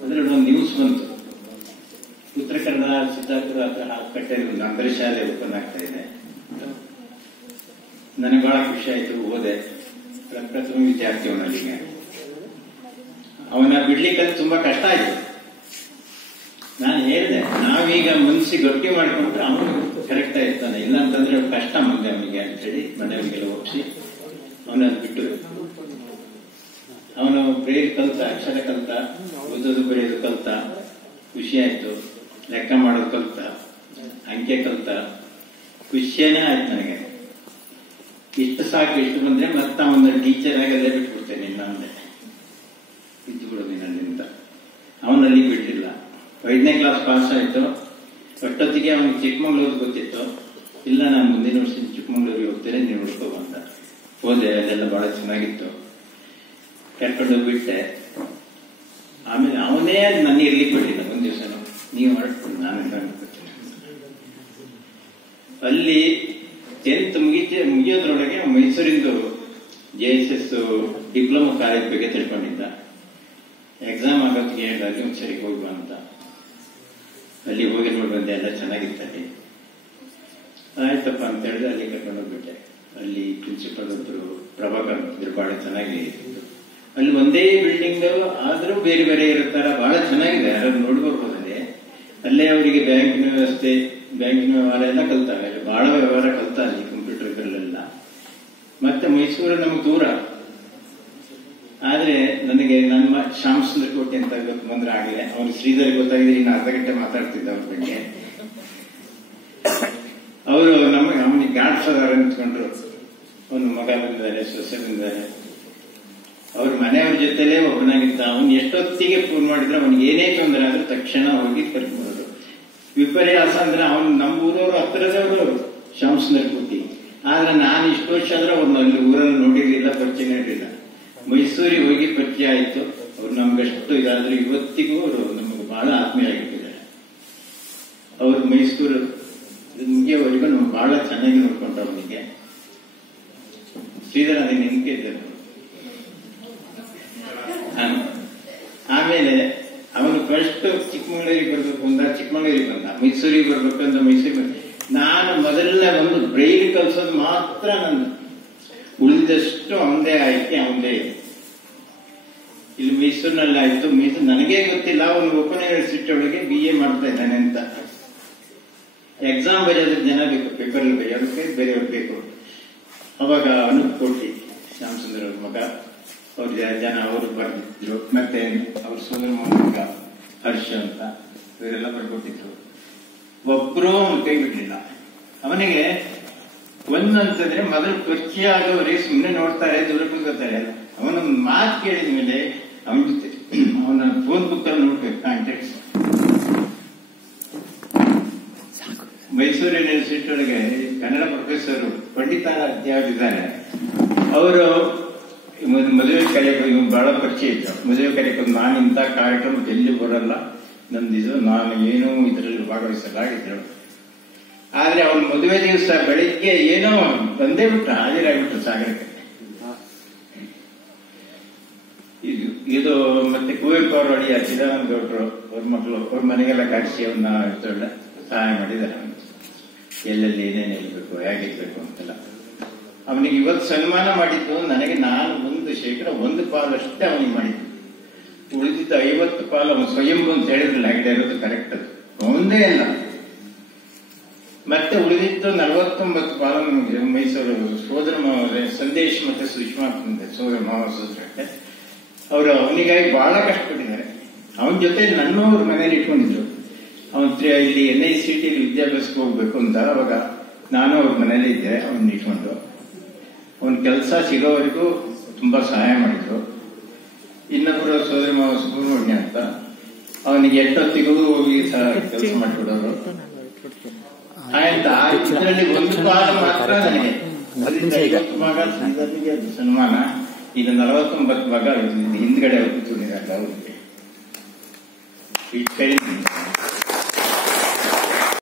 ಅದರಲ್ಲಿ ಒಂದು ನ್ಯೂಸ್ ಬಂತು, ಉತ್ತರ ಕನ್ನಡ ಸಿದ್ದಾಪುರ ಕಟ್ಟೆಯಲ್ಲಿ ಒಂದು ಅಂತರ ಶಾಲೆ ಓಪನ್ ಆಗ್ತಾ ಇದೆ. ನನಗೆ ಬಹಳ ಖುಷಿ ಆಯ್ತು. ಹೋದೆ, ಪ್ರಥಮ ವಿದ್ಯಾರ್ಥಿ ಅವನಲ್ಲಿಗೆ. ಅವನ ಬಿಡ್ಲಿಕ್ಕೆ ತುಂಬಾ ಕಷ್ಟ ಆಯ್ತು. ನಾನು ಹೇಳಿದೆ, ನಾವೀಗ ಮನಸ್ಸಿಗೆ ಗಟ್ಟಿ ಮಾಡಿಕೊಂಡ್ರೆ ಅವನು ಕರೆಕ್ಟ್ ಇರ್ತಾನೆ, ಇಲ್ಲ ಅಂತಂದ್ರೆ ಕಷ್ಟ ಮುಂದೆ ಅವನಿಗೆ ಅಂತೇಳಿ ಮನೆಯವರಿಗೆಲ್ಲ ಒಪ್ಪಿಸಿ ಅವನ ಬಿಟ್ಟು ಅವನು ಪ್ರೇರ್ ಕಲ್ತ, ಅಕ್ಷರ ಕಲ್ತ, ಓದೋದು ಬರೆಯೋದು ಕಲ್ತ, ಖುಷಿ ಆಯ್ತು. ಲೆಕ್ಕ ಮಾಡೋದು ಕಲ್ತ, ಅಂಕೆ ಕಲ್ತ, ಖುಷಿಯೇ ಆಯ್ತು ನನಗೆ. ಇಷ್ಟು ಸಾಕು, ಇಷ್ಟು ಬಂದ್ರೆ ಮತ್ತೆ ಅವನ ಟೀಚರ್ ಆಗಲ್ಲೇ ಬಿಟ್ಬಿಡ್ತೇನೆ, ಇನ್ನೊಂದೇ ಇದ್ದು ಬಿಡೋದು ನನ್ನಿಂದ. ಅವನಲ್ಲಿ ಬಿಡ್ಲಿಲ್ಲ. 5ನೇ ಕ್ಲಾಸ್ ಪಾಸ್ ಆಯ್ತು. ಅಷ್ಟೊತ್ತಿಗೆ ಅವನಿಗೆ ಚಿಕ್ಕಮಂಗ್ಳೂರು ಗೊತ್ತಿತ್ತು. ಇಲ್ಲ, ನಾನು ಮುಂದಿನ ವರ್ಷ ಚಿಕ್ಕಮಂಗ್ಳೂರಿಗೆ ಹೋಗ್ತೇನೆ, ನೀವು ಹುಡ್ಕೋ ಅಂತ. ಹೋದೆ, ಅಲ್ಲೆಲ್ಲ ಬಹಳ ಚೆನ್ನಾಗಿತ್ತು. ಕರ್ಕೊಂಡು ಹೋಗ್ಬಿಟ್ಟೆ. ಆಮೇಲೆ ಅವನೇ ನನ್ನ ಇರ್ಲಿಕ್ಕೆ ಬಿಟ್ಟಿಲ್ಲ. ಒಂದ್ ದಿವಸ ನೀವು ಹೊರಟು ನಾನು ಅನ್ಕೋತೀನಿ. ಅಲ್ಲಿ 10th ಮುಗಿಯೋದ್ರೊಳಗೆ ಮೈಸೂರಿಂದು JSS ಡಿಪ್ಲೊಮಾ ಕಾಲೇಜ್ ಬಗ್ಗೆ ತಿಳ್ಕೊಂಡಿದ್ದ. ಎಕ್ಸಾಮ್ ಆಗೋತ್ತಿಗೆ ಹೇಳಿದಾಗ ಒಂದ್ಸರಿ ಹೋಗುವ ಅಂತ. ಅಲ್ಲಿ ಹೋಗಿ ನೋಡಿ ಬಂದೆ, ಎಲ್ಲ ಚೆನ್ನಾಗಿತ್ತಲ್ಲಿ. ಆಯ್ತಪ್ಪ ಅಂತ ಹೇಳಿದ್ರೆ ಅಲ್ಲಿ ಕರ್ಕೊಂಡು ಹೋಗ್ಬಿಟ್ಟೆ. ಅಲ್ಲಿ ಪ್ರಿನ್ಸಿಪಲ್ ಒಬ್ರು ಪ್ರಭಾಕರ್ ಇದ್ರು, ಬಹಳ ಚೆನ್ನಾಗಿ. ಅಲ್ಲಿ ಒಂದೇ ಬಿಲ್ಡಿಂಗ್ ಆದ್ರೂ ಬೇರೆ ಬೇರೆ ಇರುತ್ತಾರ, ಬಹಳ ಚೆನ್ನಾಗಿದೆ. ಯಾರು ನೋಡಿ ಬರ್ಬೋದಲ್ಲಿ. ಅಲ್ಲೇ ಅವರಿಗೆ ಬ್ಯಾಂಕಿನ ವ್ಯವಸ್ಥೆ, ಬ್ಯಾಂಕಿನ ವ್ಯವಹಾರ ಎಲ್ಲ ಕಲ್ತಾರೆ. ಬಹಳ ವ್ಯವಹಾರ ಕಲ್ತ ಅಲ್ಲಿ ಕಂಪ್ಯೂಟರ್ ಇದರಲ್ಲೆಲ್ಲ. ಮತ್ತೆ ಮೈಸೂರು ನಮ್ಗೆ ದೂರ. ಆದ್ರೆ ನನಗೆ ನಮ್ಮ ಶ್ಯಾಮಸುಂದರ ಕೋಟೆ ಅಂತ ಬಂದ್ರೆ ಆಗಲೇ ಅವ್ರು ಶ್ರೀಧರ್ ಗೊತ್ತಾಗಿದೆ. ಇನ್ನು ಅರ್ಧ ಗಂಟೆ ಮಾತಾಡ್ತಿದ್ದ ಅವ್ರ ಬಗ್ಗೆ. ಅವರು ಅವನಿಗೆ ಗಾಡ್ ಫಾದರ್ ಅಂತ್ಕೊಂಡ್ರು. ಅವನು ಮಗ ಬಂದಿದ್ದಾರೆ, ಸೊಸೆ ಬಂದಿದ್ದಾರೆ. ಅವ್ರ ಮನೆಯವ್ರ ಜೊತೆಲೇ ಒಬ್ಬನಾಗಿದ್ದ. ಅವನು ಎಷ್ಟೊತ್ತಿಗೆ ಫೋನ್ ಮಾಡಿದ್ರೆ ಅವನಿಗೆ ಏನೇ ತೊಂದರೆ ಆದ್ರೂ ತಕ್ಷಣ ಹೋಗಿ ಕರ್ಕೊಂಡ್ರು. ವಿಪರ್ಯಾಸ ಅಂದ್ರೆ ಅವನು ನಮ್ಮ ಊರವರು, ಹತ್ತಿರದವರು ಶ್ಯಾಮಸುಂದರ ಕೋಟಿ. ಆದ್ರೆ ನಾನು ಇಷ್ಟು ವರ್ಷ ಆದ್ರೆ ಅವ್ರನ್ನ ಅಲ್ಲಿ ಊರಲ್ಲಿ ನೋಡಿರ್ಲಿಲ್ಲ, ಪರಿಚಯ ಇರಲಿಲ್ಲ. ಮೈಸೂರಿಗೆ ಹೋಗಿ ಪರಿಚಯ ಆಯ್ತು. ಅವ್ರು ನಮ್ಗಷ್ಟು ಇದಾದ್ರೆ ಇವತ್ತಿಗೂ ಅವರು ನಮಗೆ ಬಹಳ ಆತ್ಮೀಯರಾಗಿಟ್ಟಿದ್ದಾರೆ. ಅವ್ರು ಮೈಸೂರು ಮುಗಿಯವರೆಗೂ ನಮ್ಗೆ ಬಹಳ ಚೆನ್ನಾಗಿ ನೋಡ್ಕೊಂಡ್ರು. ಅವನಿಗೆ ಶ್ರೀಧರ ಅದೇ ನೆನಪಿದ್ದರು. ಆಮೇಲೆ ಅವನು ಫಸ್ಟ್ ಚಿಕ್ಕಮಗಳೂರಿಗೆ ಚಿಕ್ಕಮಗಳೂರಿಗೆ ಬಂದ. ಮೈಸೂರಿಗೆ ಬರ್ಬೇಕಂತ ಮೈಸೂರಿಗೆ ನಾನು ಮೊದಲನೇ ಒಂದು ಬ್ರೈಲ್ ಕಲ್ಸೋದು ಮಾತ್ರ ನನ್ನ. ಉಳಿದಷ್ಟು ಅವನದೇ ಆಯ್ಕೆ, ಅವನದೇ. ಇಲ್ಲಿ ಮೈಸೂರಿನಲ್ಲಿ ಆಯ್ತು. ಮೈಸೂರು ನನಗೇ ಗೊತ್ತಿಲ್ಲ ಅವನು ಓಪನ್ ಯೂನಿವರ್ಸಿಟಿ ಒಳಗೆ BA ಮಾಡ್ತಾ ಇದ್ದಾನೆ ಅಂತ. ಎಕ್ಸಾಮ್ ಬರೆಯೋದಕ್ಕೆ ಜನ ಬೇಕು, ಪೇಪರ್ ಬರೆಯೋದಕ್ಕೆ ಬೇರೆಯವ್ರು ಬೇಕು. ಅವಾಗ ಅನೂಪ್ ಕೋಟಿ, ಶ್ಯಾಮಸುಂದರ್ ಅವ್ರ ಮಗ, ಅವ್ರ ಜನ ಅವರು ಬರ್ತಿದ್ರು. ಮತ್ತೆ ಅವ್ರ ಸೋದರ ಮಗ ಹರ್ಷ ಅಂತ, ಇವರೆಲ್ಲ ಬರ್ಕೊಟ್ಟಿದ್ರು. ಒಬ್ರು ಅವನು ಕೈ ಬಿಡ್ಲಿಲ್ಲ. ಅವನಿಗೆ ಒಂದಂತಂದ್ರೆ ಮೊದಲು ಪರಿಚಯ ಆದವರೇ ಸುಮ್ಮನೆ ನೋಡ್ತಾರೆ, ದೂರ ಕೂತ್ಕೋತಾರೆ. ಅವನೊಂದು ಮಾತು ಕೇಳಿದ ಮೇಲೆ ಅವನ ಜೊತೆ ಅವನ ಫೋನ್ ಬುಕ್ ಅಲ್ಲಿ ನೋಡ್ಬೇಕು ಕಾಂಟ್ಯಾಕ್ಟ್ಸ್. ಮೈಸೂರು ಯೂನಿವರ್ಸಿಟಿ ಒಳಗೆ ಕನ್ನಡ ಪ್ರೊಫೆಸರ್ ಪಂಡಿತಾರಾಧ್ಯಾರಿದ್ದಾರೆ. ಅವರು ಮದುವೆ ಕರೆಯಕ್ಕೆ ಬಹಳ ಪರಿಚಯ ಇತ್ತು. ಮದುವೆ ಕರೆಯಕ್ಕೆ ನಾನು ಇಂಥ ಕಾರ್ಯಕ್ರಮ ಎಲ್ಲಿ ಬರಲ್ಲ, ನಂದಿದ್ದು ನಾನು ಏನೂ ಇದರಲ್ಲಿ ಭಾಗವಹಿಸಲಾಗಿದ್ರು. ಆದ್ರೆ ಅವನ ಮದುವೆ ದಿವಸ ಬೆಳಿಗ್ಗೆ ಏನೋ ಬಂದೇ ಬಿಟ್ಟ, ಹಾಜರಾಗ್ಬಿಟ್ರು ಸಾಗರಕ್ಕೆ. ಇದು ಮತ್ತೆ ಕುವೆಂಪು ಅವರ ಅಡಿಯ ಚಿದಾನಂದ ಗೌಡ್ರು ಅವ್ರ ಮಕ್ಕಳು ಅವ್ರ ಮನೆಗೆಲ್ಲ ಕರೆಸಿ ಅವನ್ನ ಸಹಾಯ ಮಾಡಿದ್ದಾರೆ. ಎಲ್ಲೆಲ್ಲಿ ಏನೇನು ಇರ್ಬೇಕು, ಹೇಗಿರ್ಬೇಕು ಅಂತೆಲ್ಲ. ಅವನಿಗೆ ಇವತ್ತು ಸನ್ಮಾನ ಮಾಡಿದ್ದು ನನಗೆ, ನಾನು 1% ಅಷ್ಟೇ ಅವನಿಗೆ ಮಾಡಿದ್ದು. ಉಳಿದಿದ್ದ 50% ಅವನು ಸ್ವಯಂಭೂ ಅಂತ ಹೇಳಿದ್ರಲ್ಲ, ಐಡಿಯಾ ಇರೋದು ಕರೆಕ್ಟ್. ಅದು ಒಂದೇ ಅಲ್ಲ. ಮತ್ತೆ ಉಳಿದಿದ್ದು 49% ಮೈಸೂರು ಸೋದರ ಮಾವ ಸಂದೇಶ್ ಮತ್ತೆ ಸುಷ್ಮಾ ಸೋದರ ಮಾವ ಸೋದರ ಅವರು ಅವನಿಗಾಗಿ ಬಹಳ ಕಷ್ಟಪಟ್ಟಿದ್ದಾರೆ. ಅವನ ಜೊತೆ ನನ್ನವ್ರ ಮನೇಲಿ ಇಟ್ಕೊಂಡಿದ್ರು. ಅವನ್ ಇಲ್ಲಿ NICT ವಿದ್ಯಾಭ್ಯಾಸಕ್ಕೆ ಹೋಗ್ಬೇಕು ಅಂತ. ಅವಾಗ ನಾನು ಅವ್ರ ಮನೇಲಿ ಇದ್ದೆ. ಅವನ್ನ ಇಟ್ಕೊಂಡು ಅವನ ಕೆಲಸ ಸಿಗೋವರೆಗೂ ತುಂಬಾ ಸಹಾಯ ಮಾಡಿದ್ರು. ಇನ್ನೊಬ್ಬರು ಸೋದರ ಮಾವ ಸುಬ್ರಹ್ಮಣ್ಯ ಅಂತ, ಅವನಿಗೆ ಎಷ್ಟೊತ್ತಿಗೂ ಹೋಗಿ ಕೆಲಸ ಮಾಡಿಬಿಡೋರು. ಆಯ್ತಾ, ಇದರಲ್ಲಿ ಒಂದು ಪಾಲು ಮಾತ್ರ ನನಗೆ 50 ಭಾಗ ಶ್ರೀಧರ್ಗೆ ಅದು ಸನ್ಮಾನ. ಈಗ 49 ಭಾಗ ಹಿಂದ್ಗಡೆ ಕೂತ್ಕೊಂಡಿದ್ದಾರೆ ಅವ್ರಿಗೆ.